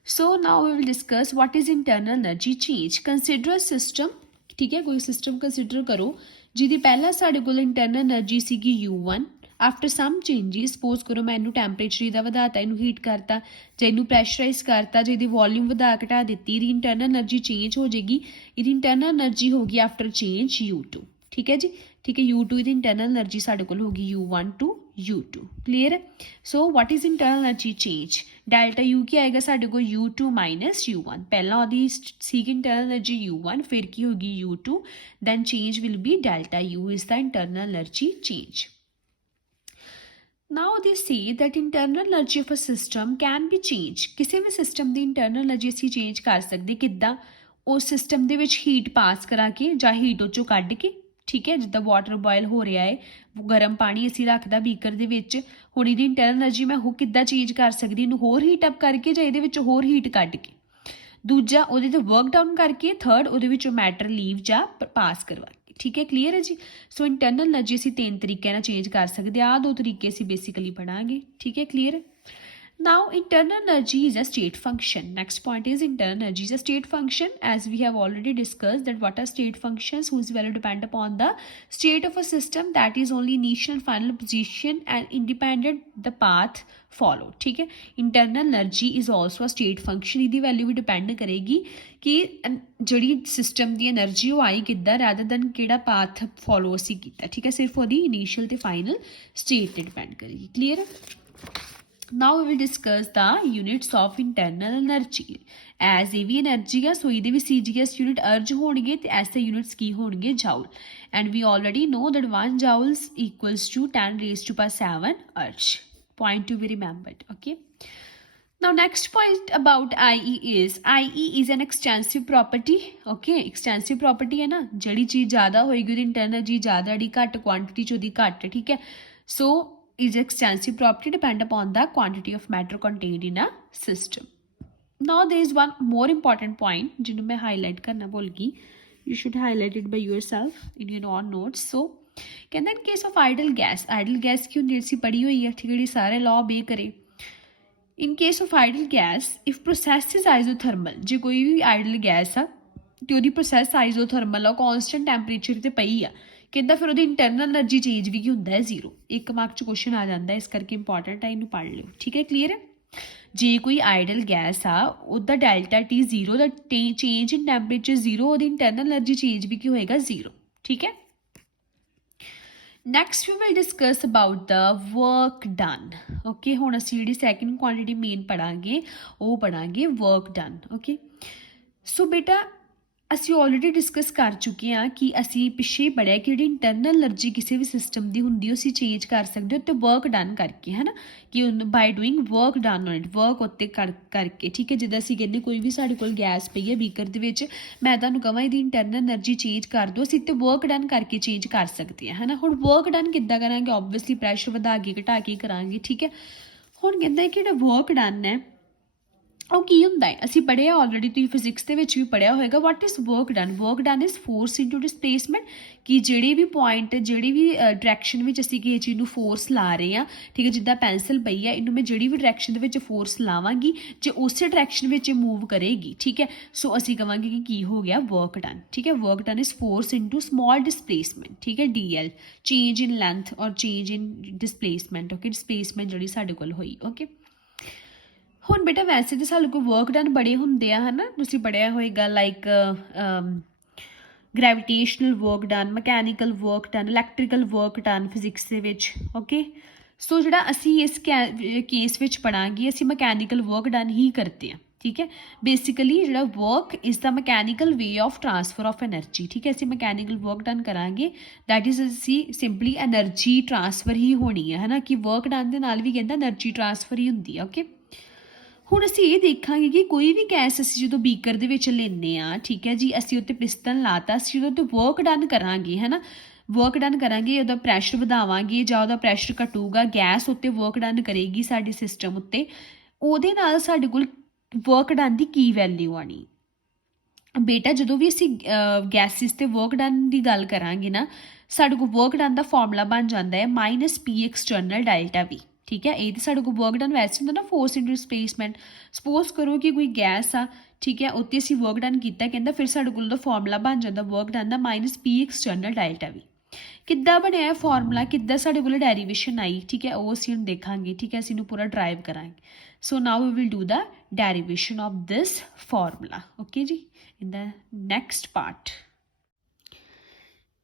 so now we will discuss what is internal energy change. Consider a system, ਠੀਕ ਹੈ, ਕੋਈ ਸਿਸਟਮ ਕੰਸੀਡਰ ਕਰੋ ਜਿਹਦੀ ਪਹਿਲਾਂ ਸਾਡੇ ਕੋਲ ਇੰਟਰਨਲ ਐਨਰਜੀ ਸੀਗੀ U1। After some changes, suppose ਕਰੋ ਮੈਂ ਇਹਨੂੰ ਟੈਂਪਰੇਚਰ ਦਾ ਵਧਾਤਾ, ਇਹਨੂੰ ਹੀਟ ਕਰਤਾ, ਜਾਂ ਇਹਨੂੰ ਪ੍ਰੈਸ਼ਰਾਈਜ਼ ਕਰਤਾ, ਜਾਂ ਇਹਦੀ ਵੋਲਿਊਮ ਵਧਾ ਘਟਾ ਦਿੱਤੀ, ਇਹਦੀ ਇੰਟਰਨਲ ਐਨਰਜੀ ਚੇਂਜ ਹੋ ਜਾਏਗੀ। ਇਹਦੀ ਇੰਟਰਨਲ ਐਨਰਜੀ ਹੋ ਗਈ ਆਫਟਰ ਚੇਂਜ U2, ठीक है जी, ठीक है। U2 ਦੀ ਇੰਟਰਨਲ એનર્ਜੀ ਸਾਡੇ ਕੋਲ ਹੋਗੀ U1 to U2, ਕਲੀਅਰ ਹੈ। So what is internal energy change, delta U ਕੀ ਆਏਗਾ ਸਾਡੇ ਕੋਲ U2 ਮਾਈਨਸ U1, ਪਹਿਲਾਂ ਉਹਦੀ ਸੀਗੀ ਇੰਟਰਨਲ એનર્ਜੀ U1, ਫਿਰ ਕੀ ਹੋਗੀ U2, then change will be delta U is the internal energy change. Now they say that internal energy of a system can be changed, ਕਿਸੇ ਵੀ ਸਿਸਟਮ ਦੀ ਇੰਟਰਨਲ એનર્ਜੀ ਅਸੀਂ ਚੇਂਜ ਕਰ ਸਕਦੇ, ਕਿੱਦਾਂ, ਉਸ ਸਿਸਟਮ ਦੇ ਵਿੱਚ ਹੀਟ ਪਾਸ ਕਰਾ ਕੇ ਜਾਂ ਹੀਟ ਉਹ 'ਚੋਂ ਕੱਢ ਕੇ, ਠੀਕ ਹੈ। ਜਿੱਦਾਂ ਵਾਟਰ ਬੋਇਲ ਹੋ ਰਿਹਾ ਹੈ, ਗਰਮ ਪਾਣੀ ਅਸੀਂ ਰੱਖਦਾ ਬੀਕਰ ਦੇ ਵਿੱਚ, ਹੁਣ ਇਹਦੀ ਇੰਟਰਨਲ એનર્ਜੀ ਮੈਂ ਉਹ ਕਿੱਦਾਂ ਚੇਂਜ ਕਰ ਸਕਦੀ, ਇਹਨੂੰ ਹੋਰ ਹੀਟ ਅਪ ਕਰਕੇ ਜਾਂ ਇਹਦੇ ਵਿੱਚ ਹੋਰ ਹੀਟ ਕੱਢ ਕੇ। ਦੂਜਾ ਉਹਦੇ 'ਤੇ ਵਰਕ ਡਾਊਨ ਕਰਕੇ, ਥਰਡ ਉਹਦੇ ਵਿੱਚੋਂ ਮੈਟਰ ਲੀਵ ਜਾਂ ਪਾਸ ਕਰਵਾ ਕੇ, ਠੀਕ ਹੈ, ਕਲੀਅਰ ਹੈ ਜੀ। ਸੋ ਇੰਟਰਨਲ એનર્ਜੀ ਅਸੀਂ 3 ਤਰੀਕਿਆਂ ਨਾਲ ਚੇਂਜ ਕਰ ਸਕਦੇ, ਆਹ 2 ਤਰੀਕੇ ਅਸੀਂ ਬੇਸਿਕਲੀ ਪੜਾਂਗੇ, ਠੀਕ ਹੈ, clear. Now internal energy is a state function. Next point is internal energy is a state function, as we have already discussed that what are state functions whose value depend upon the state of a system, that is only initial and final position and independent the path followed, ठीक है। internal energy is also a state function, ਇਹਦੀ ਵੈਲਿਊ ਵੀ ਡਿਪੈਂਡ ਕਰੇਗੀ ਕਿ ਜਿਹੜੀ ਸਿਸਟਮ ਦੀ એનર્ਜੀ ਉਹ ਆਈ ਕਿੱਦਾਂ, ਰੈਦਰ ਦੈਨ ਕਿਹੜਾ ਪਾਥ ਫੋਲੋ ਅਸੀਂ ਕੀਤਾ, ਠੀਕ ਹੈ। ਸਿਰਫ ਉਹਦੀ ਇਨੀਸ਼ੀਅਲ ਤੇ ਫਾਈਨਲ ਸਟੇਟ ਤੇ ਡਿਪੈਂਡ ਕਰੇਗੀ, clear. Now we will discuss the units of internal energy, as ਇਹ ਵੀ એનર્ਜੀ ਆ, ਸੋ ਇਹਦੇ ਵੀ CGS ਯੂਨਿਟ ਅਰਜ ਹੋਣਗੇ ਤੇ ਐਸੇ ਯੂਨਿਟਸ ਕੀ ਹੋਣਗੇ, ਜਾਊਲ, and we already know that 1 joules equals to 10 raised to power 7 erg, point to be remembered, okay। Now next point about IE is an extensive property, okay। extensive property ਹੈ ਨਾ, ਜਿਹੜੀ ਚੀਜ਼ ਜ਼ਿਆਦਾ ਹੋਏਗੀ ਉਹਦੀ ਇੰਟਰਨਲ ਐਨਰਜੀ ਜ਼ਿਆਦਾ, ਜਿਹੜੀ ਘੱਟ ਕੁਆਂਟਿਟੀ 'ਚ ਉਹਦੀ ਘੱਟ, ਠੀਕ ਹੈ। ਸੋ is extensive property depend upon the quantity of matter contained in a system. Now there is one more important point ਜਿਹਨੂੰ ਮੈਂ highlight ਕਰਨਾ ਭੁੱਲ ਗਈ, you should highlight it by yourself in your own notes। so ਕਹਿੰਦਾ in case of idle gas ਕੀ ਹੁੰਦੀ, ਅਸੀਂ ਪੜ੍ਹੀ ਹੋਈ ਹੈ, ਠੀਕ ਹੈ, ਜਿਹੜੀ ਸਾਰੇ law obey ਕਰੇ। in case of idle gas if process is isothermal, ਜੇ ਕੋਈ ਵੀ idle gas ਆ ਤੇ ਉਹਦੀ process isothermal ਆ, constant temperature ਤੇ ਪਈ ਆ, ਕਹਿੰਦਾ ਫਿਰ ਉਹਦੀ ਇੰਟਰਨਲ એનર્ਜੀ ਚੇਂਜ ਵੀ ਕੀ ਹੁੰਦਾ ਹੈ, 0। 1 ਮਾਰਕ 'ਚ ਕੁਐਸਚਨ ਆ ਜਾਂਦਾ, ਇਸ ਕਰਕੇ ਇੰਪੋਰਟੈਂਟ ਹੈ, ਇਹਨੂੰ ਪੜ੍ਹ ਲਿਓ, ਠੀਕ ਹੈ, ਕਲੀਅਰ ਹੈ। ਜੇ ਕੋਈ ਆਈਡਲ ਗੈਸ ਆ ਉਹਦਾ delta T 0, the change in temperature 0, ਉਹਦੀ ਇੰਟਰਨਲ એનર્ਜੀ ਚੇਂਜ ਵੀ ਕੀ ਹੋਏਗਾ, 0, ਠੀਕ ਹੈ। Next we will discuss about the work done, okay. ਹੁਣ ਅਸੀਂ ਜਿਹੜੀ ਸੈਕਿੰਡ ਕੁਆਂਟਿਟੀ ਮੇਨ ਪੜਾਂਗੇ ਉਹ ਪੜਾਂਗੇ ਵਰਕ ਡਨ, ਓਕੇ। ਸੋ ਬੇਟਾ ਅਸੀਂ ਆਲਰੇਡੀ ਡਿਸਕਸ ਕਰ ਚੁੱਕੇ ਹਾਂ ਕਿ ਅਸੀਂ ਪਿੱਛੇ ਪੜ੍ਹਿਆ ਕਿ ਜਿਹੜੀ ਇੰਟਰਨਲ એનર્ਜੀ ਕਿਸੇ ਵੀ ਸਿਸਟਮ ਦੀ ਹੁੰਦੀ ਉਹ ਅਸੀਂ ਚੇਂਜ ਕਰ ਸਕਦੇ ਉੱਤੇ ਵਰਕ ਡਨ ਕਰਕੇ, ਹੈ ਨਾ, ਕਿ by doing work done on it, work ਉੱਤੇ ਕਰਕੇ, ਠੀਕ ਹੈ। ਜਿੱਦਾਂ ਅਸੀਂ ਕਹਿੰਦੇ ਕੋਈ ਵੀ ਸਾਡੇ ਕੋਲ ਗੈਸ ਪਈ ਹੈ ਬੀਕਰ ਦੇ ਵਿੱਚ, ਮੈਂ ਤੁਹਾਨੂੰ ਕਹਾਂ ਇਹਦੀ ਇੰਟਰਨਲ એનર્ਜੀ ਚੇਂਜ ਕਰ ਦਿਓ, ਅਸੀਂ ਤੇ ਵਰਕ ਡਨ ਕਰਕੇ ਚੇਂਜ ਕਰ ਸਕਦੇ ਹਾਂ, ਹੈ ਨਾ। ਹੁਣ ਵਰਕ ਡਨ ਕਿੱਦਾਂ ਕਰਾਂਗੇ, ਓਬਵੀਅਸਲੀ ਪ੍ਰੈਸ਼ਰ ਵਧਾ ਕੇ ਘਟਾ ਕੇ ਕਰਾਂਗੇ, ਠੀਕ ਹੈ। ਹੁਣ ਕਹਿੰਦਾ ਕਿ ਜਿਹੜਾ ਵਰਕ ਡਨ ਹੈ ਉਹ ਕੀ ਹੁੰਦਾ ਹੈ, ਅਸੀਂ ਪੜ੍ਹਿਆ ਆਲਰੇਡੀ, ਤੁਸੀਂ ਫਿਜ਼ਿਕਸ ਦੇ ਵਿੱਚ ਵੀ ਪੜ੍ਹਿਆ ਹੋਏਗਾ। What is work done, work done is force into displacement, ਕਿ ਜਿਹੜੇ ਵੀ ਪੁਆਇੰਟ, ਜਿਹੜੀ ਵੀ ਡਾਇਰੈਕਸ਼ਨ ਵਿੱਚ ਅਸੀਂ ਕਿਸੇ ਚੀਜ਼ ਨੂੰ ਫੋਰਸ ਲਾ ਰਹੇ ਹਾਂ, ਠੀਕ ਹੈ। ਜਿੱਦਾਂ ਪੈਨਸਿਲ ਪਈ ਹੈ, ਇਹਨੂੰ ਮੈਂ ਜਿਹੜੀ ਵੀ ਡਾਇਰੈਕਸ਼ਨ ਦੇ ਵਿੱਚ ਫੋਰਸ ਲਾਵਾਂਗੀ, ਜੇ ਉਸੇ ਡਾਇਰੈਕਸ਼ਨ ਵਿੱਚ ਇਹ ਮੂਵ ਕਰੇਗੀ, ਠੀਕ ਹੈ, ਸੋ ਅਸੀਂ ਕਹਾਂਗੇ ਕਿ ਕੀ ਹੋ ਗਿਆ, ਵਰਕ ਡਨ, ਠੀਕ ਹੈ। Work done is force into small displacement, ਠੀਕ ਹੈ, DL, ਚੇਂਜ ਇਨ ਲੈਂਥ ਔਰ ਚੇਂਜ ਇਨ ਡਿਸਪਲੇਸਮੈਂਟ, ਓਕੇ। ਡਿਸਪਲੇਸਮੈਂਟ ਜਿਹੜੀ ਸਾਡੇ ਕੋਲ ਹੋਈ, ਓਕੇ। ਹੁਣ ਬੇਟਾ ਵੈਸੇ ਤਾਂ ਸਾਡੇ ਕੋਲ ਵਰਕ ਡਨ ਬੜੇ ਹੁੰਦੇ ਆ, ਹੈ ਨਾ, ਤੁਸੀਂ ਪੜ੍ਹਿਆ ਹੋਏਗਾ, like gravitational work done, mechanical work done, electrical work done physics ਦੇ ਵਿੱਚ, ਓਕੇ। ਸੋ ਜਿਹੜਾ ਅਸੀਂ ਇਸ ਕੇਸ ਵਿੱਚ ਪੜਾਂਗੇ, ਅਸੀਂ ਮਕੈਨੀਕਲ ਵਰਕ ਡਨ ਹੀ ਕਰਦੇ ਹਾਂ, ਠੀਕ ਹੈ। ਬੇਸਿਕਲੀ ਜਿਹੜਾ work is the mechanical way of transfer of energy, ਠੀਕ ਹੈ। ਅਸੀਂ ਮਕੈਨੀਕਲ ਵਰਕ ਡਨ ਕਰਾਂਗੇ, ਦੈਟ ਇਜ਼ ਅਸੀਂ ਸਿੰਪਲੀ ਐਨਰਜੀ ਟਰਾਂਸਫਰ ਹੀ ਹੋਣੀ ਹੈ ਨਾ, ਕਿ ਵਰਕ ਡਨ ਦੇ ਨਾਲ ਵੀ ਕਹਿੰਦਾ ਐਨਰਜੀ ਟਰਾਂਸਫਰ ਹੀ ਹੁੰਦੀ ਹੈ, ਓਕੇ। ਹੁਣ ਅਸੀਂ ਇਹ ਦੇਖਾਂਗੇ ਕਿ ਕੋਈ ਵੀ ਗੈਸ ਅਸੀਂ ਜਦੋਂ ਬੀਕਰ ਦੇ ਵਿੱਚ ਲੈਂਦੇ ਹਾਂ, ਠੀਕ ਹੈ ਜੀ, ਅਸੀਂ ਉੱਤੇ ਪਿਸਟਨ ਲਾਤਾ, ਅਸੀਂ ਜਦੋਂ ਉੱਤੇ ਵਰਕ ਡਨ ਕਰਾਂਗੇ, ਹੈ ਨਾ, ਵਰਕ ਡਨ ਕਰਾਂਗੇ, ਉਹਦਾ ਪ੍ਰੈਸ਼ਰ ਵਧਾਵਾਂਗੇ ਜਾਂ ਉਹਦਾ ਪ੍ਰੈਸ਼ਰ ਘਟੂਗਾ, ਗੈਸ ਉੱਤੇ ਵਰਕ ਡਨ ਕਰੇਗੀ ਸਾਡੇ ਸਿਸਟਮ ਉੱਤੇ, ਉਹਦੇ ਨਾਲ ਸਾਡੇ ਕੋਲ ਵਰਕ ਡਨ ਦੀ ਕੀ ਵੈਲਿਊ ਆਣੀ। ਬੇਟਾ ਜਦੋਂ ਵੀ ਅਸੀਂ ਗੈਸਿਸ ਤੇ ਵਰਕ ਡਨ ਦੀ ਗੱਲ ਕਰਾਂਗੇ ਨਾ, ਸਾਡੇ ਕੋਲ ਵਰਕ ਡਨ ਦਾ ਫਾਰਮੂਲਾ ਬਣ ਜਾਂਦਾ ਹੈ -P ਐਕਸਟਰਨਲ ਡੈਲਟਾ V, ਠੀਕ ਹੈ। ਇਹ ਤਾਂ ਸਾਡੇ ਕੋਲ ਵਰਕ ਡਨ ਵੈਸੇ ਹੁੰਦਾ ਨਾ, ਫੋਰਸ ਇਨਟੂ ਡਿਸਪਲੇਸਮੈਂਟ। ਸਪੋਜ਼ ਕਰੋ ਕਿ ਕੋਈ ਗੈਸ ਆ, ਠੀਕ ਹੈ, ਉੱਤੇ ਅਸੀਂ ਵਰਕ ਡਨ ਕੀਤਾ, ਕਹਿੰਦਾ ਫਿਰ ਸਾਡੇ ਕੋਲ ਉਹਦਾ ਫਾਰਮੂਲਾ ਬਣ ਜਾਂਦਾ ਵਰਕ ਡਨ ਦਾ -P ਐਕਸਟਰਨਲ ਡੈਲਟਾ V। ਕਿੱਦਾਂ ਬਣਿਆ ਫਾਰਮੂਲਾ, ਕਿੱਦਾਂ ਸਾਡੇ ਕੋਲ ਡੈਰੀਵੇਸ਼ਨ ਆਈ, ਠੀਕ ਹੈ, ਉਹ ਅਸੀਂ ਹੁਣ ਦੇਖਾਂਗੇ, ਠੀਕ ਹੈ, ਅਸੀਂ ਇਹਨੂੰ ਪੂਰਾ ਡਰਾਈਵ ਕਰਾਂਗੇ। So now we will do the derivation of this formula, okay ji, in the next part.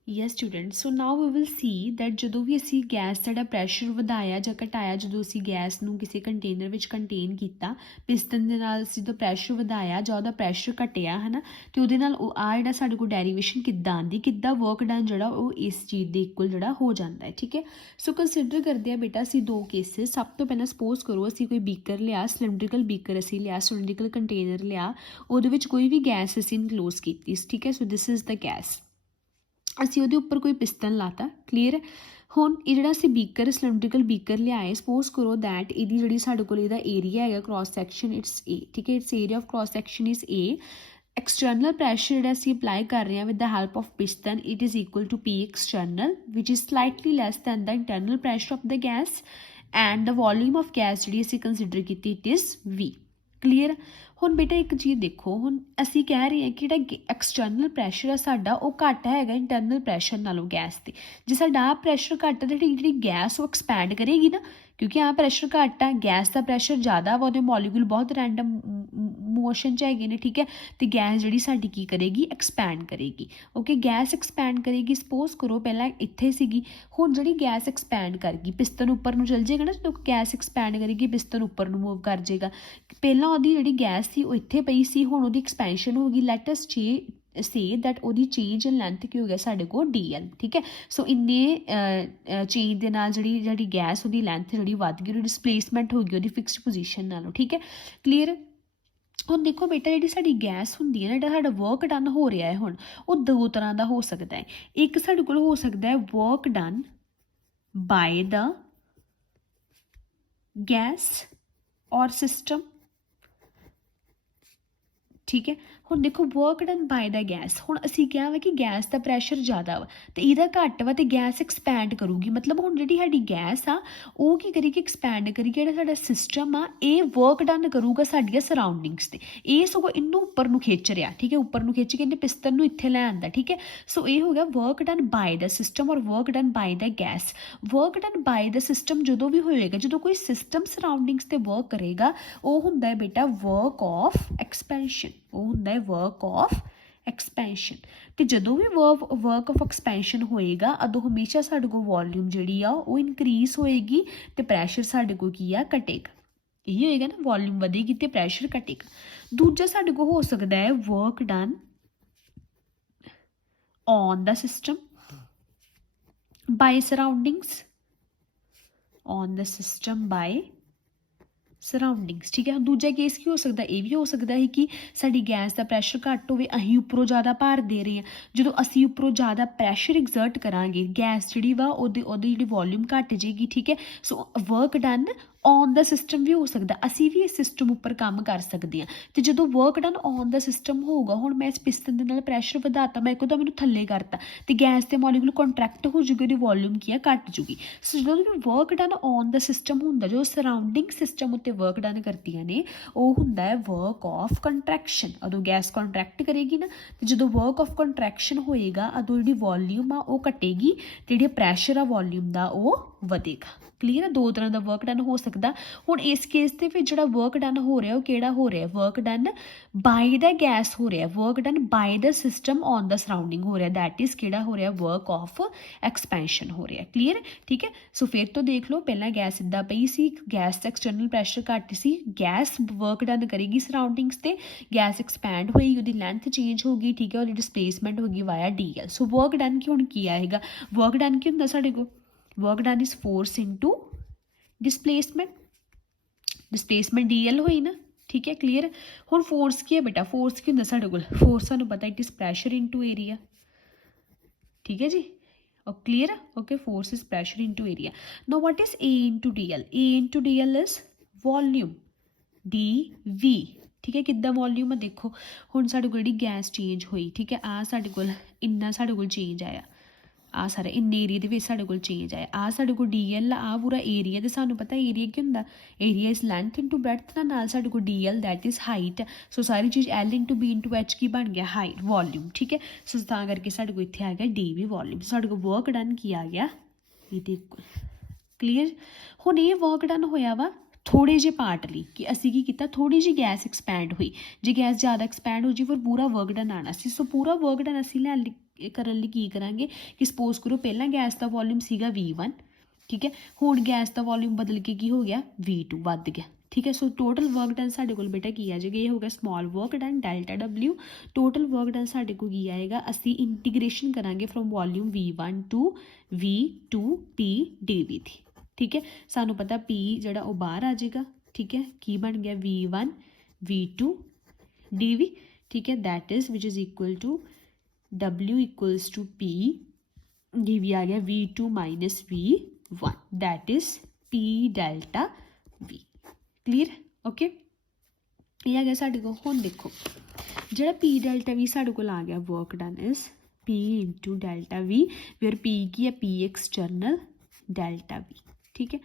Yes student so now we will see that ਜਦੋਂ ਵੀ ਅਸੀਂ ਗੈਸ ਦਾ ਪ੍ਰੈਸ਼ਰ ਵਧਾਇਆ ਜਾਂ ਘਟਾਇਆ, ਜਦੋਂ ਅਸੀਂ ਗੈਸ ਨੂੰ ਕਿਸੇ ਕੰਟੇਨਰ ਵਿੱਚ ਕੰਟੇਨ ਕੀਤਾ ਪਿਸਟਨ ਦੇ ਨਾਲ, ਅਸੀਂ ਤਾਂ ਪ੍ਰੈਸ਼ਰ ਵਧਾਇਆ ਜਾਂ ਉਹਦਾ ਪ੍ਰੈਸ਼ਰ ਘਟਿਆ ਹੈ ਨਾ, ਅਤੇ ਉਹਦੇ ਨਾਲ ਉਹ ਆ ਜਿਹੜਾ ਸਾਡੇ ਕੋਲ ਡੈਰੀਵੇਸ਼ਨ ਕਿੱਦਾਂ ਆਉਂਦੀ, ਕਿੱਦਾਂ ਵਰਕ ਡਨ ਜਿਹੜਾ ਉਹ ਇਸ ਚੀਜ਼ ਦੇ ਇਕੁਅਲ ਜਿਹੜਾ ਹੋ ਜਾਂਦਾ ਹੈ। ਠੀਕ ਹੈ, ਸੋ ਕੰਸੀਡਰ ਕਰਦੇ ਆ ਬੇਟਾ ਅਸੀਂ ਦੋ ਕੇਸਿਸ। ਸਭ ਤੋਂ ਪਹਿਲਾਂ ਸਪੋਜ਼ ਕਰੋ ਅਸੀਂ ਕੋਈ ਬੀਕਰ ਲਿਆ, ਸਿਲੰਡਰੀਕਲ ਬੀਕਰ ਅਸੀਂ ਲਿਆ, ਸਿਲੰਡਰੀਕਲ ਕੰਟੇਨਰ ਲਿਆ, ਉਹਦੇ ਵਿੱਚ ਕੋਈ ਵੀ ਗੈਸ ਅਸੀਂ ਇਨਕਲੋਜ਼ ਕੀਤੀ। ਠੀਕ ਹੈ, ਸੋ ਦਿਸ ਇਜ਼ ਦ ਗੈਸ। ਅਸੀਂ ਉਹਦੇ ਉੱਪਰ ਕੋਈ ਪਿਸਟਨ ਲਾਤਾ। ਕਲੀਅਰ। ਹੁਣ ਇਹ ਜਿਹੜਾ ਅਸੀਂ ਬੀਕਰ ਸਿਲੰਡਰੀਕਲ ਬੀਕਰ ਲਿਆਏ, ਸਪੋਜ਼ ਕਰੋ ਦੈਟ ਇਹਦੀ ਜਿਹੜੀ ਸਾਡੇ ਕੋਲ ਇਹਦਾ ਏਰੀਆ ਹੈਗਾ ਕ੍ਰੋਸ ਸੈਕਸ਼ਨ ਇਟਸ ਏ। ਠੀਕ ਹੈ, it's area of cross section is a. external pressure ਜਿਹੜਾ ਅਸੀਂ ਅਪਲਾਈ ਕਰ ਰਹੇ ਹਾਂ with the help of piston, it is equal to P external, which is slightly less than the internal pressure of the gas, and the volume of gas ਜਿਹੜੀ ਅਸੀਂ ਕੰਸੀਡਰ ਕੀਤੀ it is V। ਕਲੀਅਰ। ਹੁਣ ਬੇਟਾ ਇੱਕ ਚੀਜ਼ ਦੇਖੋ, ਹੁਣ ਅਸੀਂ ਕਹਿ ਰਹੇ ਹਾਂ ਕਿ ਜਿਹੜਾ ਐਕਸਟਰਨਲ ਪ੍ਰੈਸ਼ਰ ਆ ਸਾਡਾ ਉਹ ਘੱਟ ਹੈਗਾ ਇੰਟਰਨਲ ਪ੍ਰੈਸ਼ਰ ਨਾਲੋਂ ਗੈਸ 'ਤੇ। ਜੇ ਸਾਡਾ ਆਹ ਪ੍ਰੈਸ਼ਰ ਘੱਟ ਤਾਂ ਜਿਹੜੀ ਗੈਸ ਉਹ ਐਕਸਪੈਂਡ ਕਰੇਗੀ ਨਾ, ਕਿਉਂਕਿ ਆਹ ਪ੍ਰੈਸ਼ਰ ਘੱਟ ਆ, ਗੈਸ ਦਾ ਪ੍ਰੈਸ਼ਰ ਜ਼ਿਆਦਾ ਵਾ, ਉਹਦੇ ਮੋਲੀਕੂਲ ਬਹੁਤ ਰੈਂਡਮ ਮੋਸ਼ਨ 'ਚ ਹੈਗੇ ਨੇ। ਠੀਕ ਹੈ, ਅਤੇ ਗੈਸ ਜਿਹੜੀ ਸਾਡੀ ਕੀ ਕਰੇਗੀ, ਐਕਸਪੈਂਡ ਕਰੇਗੀ। ਓਕੇ, ਗੈਸ ਐਕਸਪੈਂਡ ਕਰੇਗੀ। ਸਪੋਜ਼ ਕਰੋ ਪਹਿਲਾਂ ਇੱਥੇ ਸੀਗੀ, ਹੁਣ ਜਿਹੜੀ ਗੈਸ ਐਕਸਪੈਂਡ ਕਰ ਗਈ, ਪਿਸਤਨ ਉੱਪਰ ਨੂੰ ਚੱਲ ਜਾਏਗਾ ਨਾ, ਜਦੋਂ ਗੈਸ ਐਕਸਪੈਂਡ ਕਰੇਗੀ ਪਿਸਤਨ ਉੱਪਰ ਨੂੰ ਮੂਵ ਕਰ ਜਾਏਗਾ। ਪਹਿਲਾਂ ਉਹਦੀ ਜਿਹੜੀ ਗੈਸ ਸੀ ਉਹ ਇੱਥੇ ਪਈ ਸੀ, ਹੁਣ ਉਹਦੀ ਐਕਸਪੈਂਸ਼ਨ ਹੋ ਗਈ। ਲੈਟ ਅਸ ਸੇ ਦੈਟ ਉਹਦੀ ਚੇਂਜ ਇਨ ਲੈਂਥ ਕੀ ਹੋ ਗਿਆ ਸਾਡੇ ਕੋਲ DL। ਠੀਕ ਹੈ, ਸੋ ਇੰਨੇ ਚੇਂਜ ਦੇ ਨਾਲ ਜਿਹੜੀ ਗੈਸ ਉਹਦੀ ਲੈਂਥ ਜਿਹੜੀ ਵੱਧ ਗਈ, ਉਹਦੀ ਡਿਸਪਲੇਸਮੈਂਟ ਹੋ ਗਈ ਉਹਦੀ ਫਿਕਸਡ ਪੋਜੀਸ਼ਨ ਨਾਲੋਂ। ਠੀਕ ਹੈ, ਕਲੀਅਰ। ਹੁਣ ਦੇਖੋ ਬੇਟਾ ਜਿਹੜੀ ਸਾਡੀ ਗੈਸ ਹੁੰਦੀ ਹੈ ਨਾ, ਜਿਹੜਾ ਸਾਡਾ ਵਰਕ ਡਨ ਹੋ ਰਿਹਾ ਹੈ ਹੁਣ, ਉਹ ਦੋ ਤਰ੍ਹਾਂ ਦਾ ਹੋ ਸਕਦਾ ਹੈ। ਇੱਕ ਸਾਡੇ ਕੋਲ ਹੋ ਸਕਦਾ ਹੈ work done by the gas ਔਰ ਸਿਸਟਮ। ਠੀਕ ਹੈ, ਹੁਣ ਦੇਖੋ work done by the gas, ਹੁਣ ਅਸੀਂ ਕਿਹਾ ਵਾ ਕਿ ਗੈਸ ਦਾ ਪ੍ਰੈਸ਼ਰ ਜ਼ਿਆਦਾ ਵਾ ਅਤੇ ਇਹਦਾ ਘੱਟ ਵਾ, ਅਤੇ ਗੈਸ ਐਕਸਪੈਂਡ ਕਰੂਗੀ। ਮਤਲਬ ਹੁਣ ਜਿਹੜੀ ਸਾਡੀ ਗੈਸ ਆ ਉਹ ਕੀ ਕਰੇਗੀ, ਐਕਸਪੈਂਡ ਕਰੇਗੀ। ਜਿਹੜਾ ਸਾਡਾ ਸਿਸਟਮ ਆ ਇਹ ਵਰਕ ਡਨ ਕਰੂਗਾ ਸਾਡੀਆਂ ਸਰਾਊਂਡਿੰਗਸ 'ਤੇ, ਇਹ ਸਗੋਂ ਇਹਨੂੰ ਉੱਪਰ ਨੂੰ ਖਿੱਚ ਰਿਹਾ। ਠੀਕ ਹੈ, ਉੱਪਰ ਨੂੰ ਖਿੱਚ ਕੇ ਇਹਨੇ ਪਿਸਤਨ ਨੂੰ ਇੱਥੇ ਲੈ ਆਉਂਦਾ। ਠੀਕ ਹੈ, ਸੋ ਇਹ ਹੋ ਗਿਆ work done by the system ਔਰ work done by the gas. Work done by the system ਜਦੋਂ ਵੀ ਹੋਏਗਾ, ਜਦੋਂ ਕੋਈ ਸਿਸਟਮ ਸਰਾਊਂਡਿੰਗਸ 'ਤੇ ਵਰਕ ਕਰੇਗਾ, ਉਹ ਹੁੰਦਾ ਹੈ ਬੇਟਾ ਵਰਕ ਆਫ ਐਕਸਪੈਂਸ਼ਨ। ਉਹ ਹੁੰਦਾ ਹੈ ਵਰਕ ਆਫ ਐਕਸਪੈਂਸ਼ਨ। ਅਤੇ ਜਦੋਂ ਵੀ ਵਰਕ ਆਫ ਐਕਸਪੈਂਸ਼ਨ ਹੋਏਗਾ, ਉਦੋਂ ਹਮੇਸ਼ਾ ਸਾਡੇ ਕੋਲ ਵੋਲਿਊਮ ਜਿਹੜੀ ਆ ਉਹ ਇਨਕਰੀਜ਼ ਹੋਏਗੀ ਅਤੇ ਪ੍ਰੈਸ਼ਰ ਸਾਡੇ ਕੋਲ ਕੀ ਆ, ਘਟੇਗਾ। ਇਹੀ ਹੋਏਗਾ ਨਾ, ਵੋਲਿਊਮ ਵਧੇਗੀ ਅਤੇ ਪ੍ਰੈਸ਼ਰ ਘਟੇਗਾ। ਦੂਜਾ ਸਾਡੇ ਕੋਲ ਹੋ ਸਕਦਾ ਹੈ work done on the system by surroundings, on the system by surroundings. ਠੀਕ ਹੈ, ਦੂਜਾ ਕੇਸ ਕੀ ਹੋ ਸਕਦਾ, ਇਹ ਵੀ ਹੋ ਸਕਦਾ ਹੈ ਕਿ ਸਾਡੀ ਗੈਸ ਦਾ ਪ੍ਰੈਸ਼ਰ ਘੱਟ ਹੋਵੇ, ਅਸੀਂ ਉੱਪਰੋਂ ਜ਼ਿਆਦਾ ਭਾਰ ਦੇ ਰਹੇ ਹਾਂ। ਜਦੋਂ ਅਸੀਂ ਉੱਪਰੋਂ ਜ਼ਿਆਦਾ ਪ੍ਰੈਸ਼ਰ ਐਗਜ਼ਰਟ ਕਰਾਂਗੇ, ਗੈਸ ਜਿਹੜੀ ਵਾ ਉਹਦੀ ਜਿਹੜੀ ਵੋਲਿਊਮ ਘੱਟ ਜਾਏਗੀ। ਠੀਕ ਹੈ, so work done on the system ਵੀ ਹੋ ਸਕਦਾ, ਅਸੀਂ ਵੀ ਇਸ ਸਿਸਟਮ ਉੱਪਰ ਕੰਮ ਕਰ ਸਕਦੇ ਹਾਂ। ਅਤੇ ਜਦੋਂ work done on the system ਹੋਊਗਾ, ਹੁਣ ਮੈਂ ਇਸ ਪਿਸਤਨ ਦੇ ਨਾਲ ਪ੍ਰੈਸ਼ਰ ਵਧਾਤਾ, ਮੈਂ ਇੱਕਦਮ ਮੈਨੂੰ ਥੱਲੇ ਕਰਤਾ, ਅਤੇ ਗੈਸ ਦੇ ਮੋਲੀਕੂਲ ਕੰਟਰੈਕਟ ਹੋ ਜੂਗੀ, ਉਹਦੀ ਵੋਲਿਊਮ ਕੀ ਆ, ਘੱਟ ਜੂਗੀ। ਸੋ ਜਦੋਂ ਵੀ work done on the system ਹੁੰਦਾ, ਜੋ ਸਰਾਊਂਡਿੰਗ ਸਿਸਟਮ ਉੱਤੇ ਵਰਕ ਡਨ ਕਰਦੀਆਂ ਨੇ, ਉਹ ਹੁੰਦਾ ਹੈ ਵਰਕ ਆਫ ਕੰਟਰੈਕਸ਼ਨ। ਉਦੋਂ ਗੈਸ ਕੰਟਰੈਕਟ ਕਰੇਗੀ ਨਾ, ਅਤੇ ਜਦੋਂ ਵਰਕ ਆਫ ਕੰਟਰੈਕਸ਼ਨ ਹੋਏਗਾ, ਉਦੋਂ ਜਿਹੜੀ ਵੋਲਿਊਮ ਆ ਉਹ ਘਟੇਗੀ, ਅਤੇ ਜਿਹੜੀ ਪ੍ਰੈਸ਼ਰ ਆ ਵੋਲਿਊਮ ਦਾ ਉਹ ਵਧੇਗਾ। ਕਲੀਅਰ ਹੈ, ਦੋ ਤਰ੍ਹਾਂ ਦਾ ਵਰਕ ਡਨ ਹੋ ਸਕਦਾ। ਹੁਣ ਇਸ ਕੇਸ ਦੇ ਵਿੱਚ ਜਿਹੜਾ ਵਰਕ ਡਨ ਹੋ ਰਿਹਾ ਉਹ ਕਿਹੜਾ ਹੋ ਰਿਹਾ, work done by the gas ਹੋ ਰਿਹਾ, work done by the system on the surrounding ਹੋ ਰਿਹਾ, ਦੈਟ ਇਜ਼ ਕਿਹੜਾ ਹੋ ਰਿਹਾ, ਵਰਕ ਆਫ ਐਕਸਪੈਂਸ਼ਨ ਹੋ ਰਿਹਾ। ਕਲੀਅਰ। ਠੀਕ ਹੈ, ਸੋ ਫਿਰ ਤੋਂ ਦੇਖ ਲਓ, ਪਹਿਲਾਂ ਗੈਸ ਇੱਦਾਂ ਪਈ ਸੀ, ਗੈਸ ਦਾ ਐਕਸਟਰਨਲ ਪ੍ਰੈਸ਼ਰ ਘੱਟ ਸੀ, ਗੈਸ ਵਰਕ ਡਨ ਕਰੇਗੀ ਸਰਾਊਂਡਿੰਗਸ 'ਤੇ, ਗੈਸ ਐਕਸਪੈਂਡ ਹੋਈ, ਉਹਦੀ ਲੈਂਥ ਚੇਂਜ ਹੋ ਗਈ। ਠੀਕ ਹੈ, ਉਹਦੀ ਡਿਸਪਲੇਸਮੈਂਟ ਹੋ ਗਈ ਵਾਇਆ DL। ਸੋ ਵਰਕ ਡਨ ਕੀ ਹੁਣ ਕੀ ਆਏਗਾ, ਵਰਕ ਡਨ ਕੀ ਹੁੰਦਾ ਸਾਡੇ ਕੋਲ, work done is force into displacement, displacement DL ਹੋਈ ਨਾ। ਠੀਕ ਹੈ, ਕਲੀਅਰ। ਹੁਣ ਫੋਰਸ ਕੀ ਹੈ ਬੇਟਾ, ਫੋਰਸ ਕੀ ਹੁੰਦਾ ਸਾਡੇ ਕੋਲ, ਫੋਰਸ ਸਾਨੂੰ ਪਤਾ it is pressure into area. ਠੀਕ ਹੈ ਜੀ, clear? Okay, force is pressure into area. Now what is A into DL? A into DL is volume, dV। ਠੀਕ ਹੈ, ਕਿੱਦਾਂ ਵੋਲਿਊਮ ਆ ਦੇਖੋ, ਹੁਣ ਸਾਡੇ ਕੋਲ ਜਿਹੜੀ ਗੈਸ ਚੇਂਜ ਹੋਈ, ਠੀਕ ਹੈ, ਆ ਸਾਡੇ ਕੋਲ ਇੰਨਾ ਸਾਡੇ ਕੋਲ ਚੇਂਜ ਆਇਆ, ਆ ਸਾਰਾ ਇੰਨੇ ਏਰੀਆ ਦੇ ਵਿੱਚ ਸਾਡੇ ਕੋਲ ਚੇਂਜ ਆਇਆ, ਆ ਸਾਡੇ ਕੋਲ DL ਆ ਪੂਰਾ ਏਰੀਆ, ਤੇ ਸਾਨੂੰ ਪਤਾ ਏਰੀਆ ਕੀ ਹੁੰਦਾ, area is length into breadth ਨਾਲ ਸਾਡੇ ਕੋਲ DL ਦੈਟ ਇਜ਼ ਹਾਈਟ। ਸੋ ਸਾਰੀ ਚੀਜ਼ L into B into H ਕੀ ਬਣ ਗਿਆ, ਹਾਈਟ, ਵੋਲਿਊਮ। ਠੀਕ ਹੈ, ਸੋ ਤਾਂ ਕਰਕੇ ਸਾਡੇ ਕੋਲ ਇੱਥੇ ਆ ਗਿਆ DV ਵੋਲਿਊਮ। ਸਾਡੇ ਕੋਲ ਵਰਕ ਡਨ ਕੀ ਆ ਗਿਆ, ਇਹਦੇ ਇਕੁਅਲ। ਕਲੀਅਰ। ਹੁਣ ਇਹ ਵਰਕ ਡਨ ਹੋਇਆ ਵਾ थोड़े जे पार्ट ਲਈ कि ਅਸੀਂ ਕੀ ਕੀਤਾ, ਥੋੜੀ ਜਿਹੀ ਗੈਸ ਐਕਸਪੈਂਡ ਹੋਈ। ਜੇ ਗੈਸ ਜ਼ਿਆਦਾ ਐਕਸਪੈਂਡ ਹੋ ਜੀ ਫਿਰ ਪੂਰਾ ਵਰਕ ਡਨ ਆਉਣਾ ਸੀ। ਸੋ ਪੂਰਾ ਵਰਕ ਡਨ ਅਸੀਂ ਕਰਨ ਲਈ ਕੀ ਕਰਾਂਗੇ ਕਿ ਸਪੋਜ਼ ਕਰੋ ਪਹਿਲਾਂ ਗੈਸ ਦਾ ਵੋਲਿਊਮ ਸੀਗਾ V1, ਠੀਕ ਹੈ, ਹੁਣ ਗੈਸ ਦਾ ਵੋਲਿਊਮ ਬਦਲ ਕੇ ਕੀ ਹੋ ਗਿਆ V2 ਵੱਧ ਗਿਆ, ਠੀਕ ਹੈ। ਸੋ ਟੋਟਲ ਵਰਕ ਡਨ ਸਾਡੇ ਕੋਲ ਬੇਟਾ ਕੀ ਆ ਜਾਏਗਾ, ਇਹ ਹੋ ਗਿਆ small work done delta W। Total work done ਸਾਡੇ ਕੋਲ ਕੀ ਆਏਗਾ, ਅਸੀਂ ਇੰਟੀਗ੍ਰੇਸ਼ਨ ਕਰਾਂਗੇ from volume V1 to V2 P dV ਦੀ, ਠੀਕ ਹੈ। ਸਾਨੂੰ ਪਤਾ P ਜਿਹੜਾ ਉਹ ਬਾਹਰ ਆ ਜਾਏਗਾ, ਠੀਕ ਹੈ, ਕੀ ਬਣ ਗਿਆ V1 V2 dV, ਠੀਕ ਹੈ, that is which is equal to W equals to P dV ਆ ਗਿਆ V2 minus V1, that is P delta V। Clear, okay. ਇਹ ਆ ਗਿਆ ਸਾਡੇ ਕੋਲ। ਹੁਣ ਦੇਖੋ ਜਿਹੜਾ P ਡੈਲਟਾ V ਸਾਡੇ ਕੋਲ ਆ ਗਿਆ, work done is P into delta V, where P ਕੀ ਹੈ, P ਐਕਸਟਰਨਲ ਡੈਲਟਾ V, ਠੀਕ ਹੈ।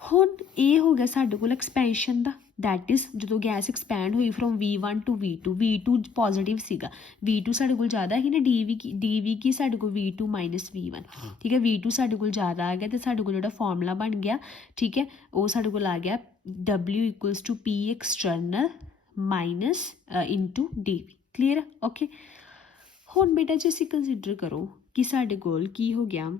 ਹੁਣ ਇਹ ਹੋ ਗਿਆ ਸਾਡੇ ਕੋਲ ਐਕਸਪੈਂਸ਼ਨ ਦਾ, ਦੈਟ ਇਜ਼ ਜਦੋਂ ਗੈਸ ਐਕਸਪੈਂਡ ਹੋਈ from V1 to V2 positive ਸੀਗਾ, V2 ਸਾਡੇ ਕੋਲ ਜ਼ਿਆਦਾ ਸੀ ਨਾ, DV ਕੀ ਸਾਡੇ ਕੋਲ V2 ਮਾਈਨਸ V1, ਠੀਕ ਹੈ। V2 ਸਾਡੇ ਕੋਲ ਜ਼ਿਆਦਾ ਆ ਗਿਆ ਅਤੇ ਸਾਡੇ ਕੋਲ ਜਿਹੜਾ ਫਾਰਮੂਲਾ ਬਣ ਗਿਆ, ਠੀਕ ਹੈ, ਉਹ ਸਾਡੇ ਕੋਲ ਆ ਗਿਆ W equals to P external minus into DV। Clear, okay. ਹੁਣ ਬੇਟਾ ਜੇ ਅਸੀਂ ਕੰਸੀਡਰ ਕਰੋ ਕਿ ਸਾਡੇ ਕੋਲ ਕੀ ਹੋ ਗਿਆ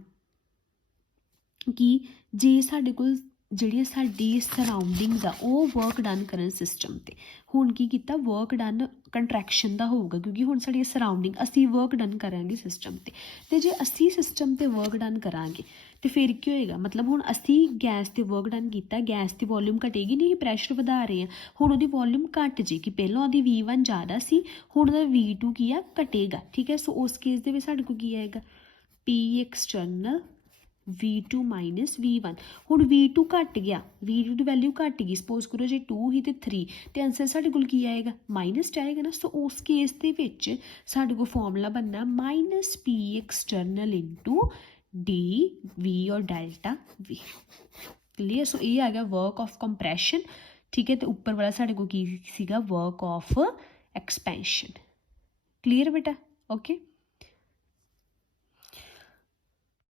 ਕਿ ਜੇ ਸਾਡੇ ਕੋਲ ਜਿਹੜੀਆਂ ਸਾਡੀ ਸਰਾਊਂਡਿੰਗਸ ਆ ਉਹ ਵਰਕ ਡਨ ਕਰਨ ਸਿਸਟਮ 'ਤੇ, ਹੁਣ ਕੀ ਕੀਤਾ, ਵਰਕ ਡਨ ਕੰਟਰੈਕਸ਼ਨ ਦਾ ਹੋਊਗਾ ਕਿਉਂਕਿ ਹੁਣ ਸਾਡੀ ਸਰਾਊਂਡਿੰਗ ਅਸੀਂ ਵਰਕ ਡਨ ਕਰਾਂਗੇ ਸਿਸਟਮ 'ਤੇ। ਅਤੇ ਜੇ ਅਸੀਂ ਸਿਸਟਮ 'ਤੇ ਵਰਕ ਡਨ ਕਰਾਂਗੇ ਅਤੇ ਫਿਰ ਕੀ ਹੋਏਗਾ, ਮਤਲਬ ਹੁਣ ਅਸੀਂ ਗੈਸ 'ਤੇ ਵਰਕ ਡਨ ਕੀਤਾ, ਗੈਸ ਦੀ ਵੋਲਿਊਮ ਘਟੇਗੀ ਨਹੀਂ, ਪ੍ਰੈਸ਼ਰ ਵਧਾ ਰਹੇ ਹਾਂ, ਹੁਣ ਉਹਦੀ ਵੋਲਿਊਮ ਘੱਟ ਜੇਗੀ। ਪਹਿਲਾਂ ਉਹਦੀ V1 ਜ਼ਿਆਦਾ ਸੀ, ਹੁਣ ਉਹਦਾ V2 ਕੀ ਆ, ਘਟੇਗਾ, ਠੀਕ ਹੈ। ਸੋ ਉਸ ਕੇਸ ਦੇ ਵਿੱਚ ਸਾਡੇ ਕੋਲ ਕੀ ਆਏਗਾ, P external V2 minus V1। ਹੁਣ V2 ਘੱਟ ਗਿਆ, V2 ਦੀ ਵੈਲਿਊ ਘੱਟ ਗਈ, ਸਪੋਜ਼ ਕਰੋ ਜੇ 2 ਹੀ ਅਤੇ 3, ਅਤੇ ਆਂਸਰ ਸਾਡੇ ਕੋਲ ਕੀ ਆਏਗਾ, ਮਾਈਨਸ 'ਚ ਆਏਗਾ ਨਾ। ਸੋ ਉਸ ਕੇਸ ਦੇ ਵਿੱਚ ਸਾਡੇ ਕੋਲ ਫਾਰਮੂਲਾ ਬਣਨਾ minus P external into DV ਔਰ ਡੈਲਟਾ V। ਕਲੀਅਰ, ਸੋ ਇਹ ਆ ਗਿਆ ਵਰਕ ਆਫ ਕੰਪਰੈਸ਼ਨ, ਠੀਕ ਹੈ, ਅਤੇ ਉੱਪਰ ਵਾਲਾ ਸਾਡੇ ਕੋਲ ਕੀ ਸੀਗਾ, ਵਰਕ ਆਫ ਐਕਸਪੈਂਸ਼ਨ। ਕਲੀਅਰ ਬੇਟਾ, ਓਕੇ।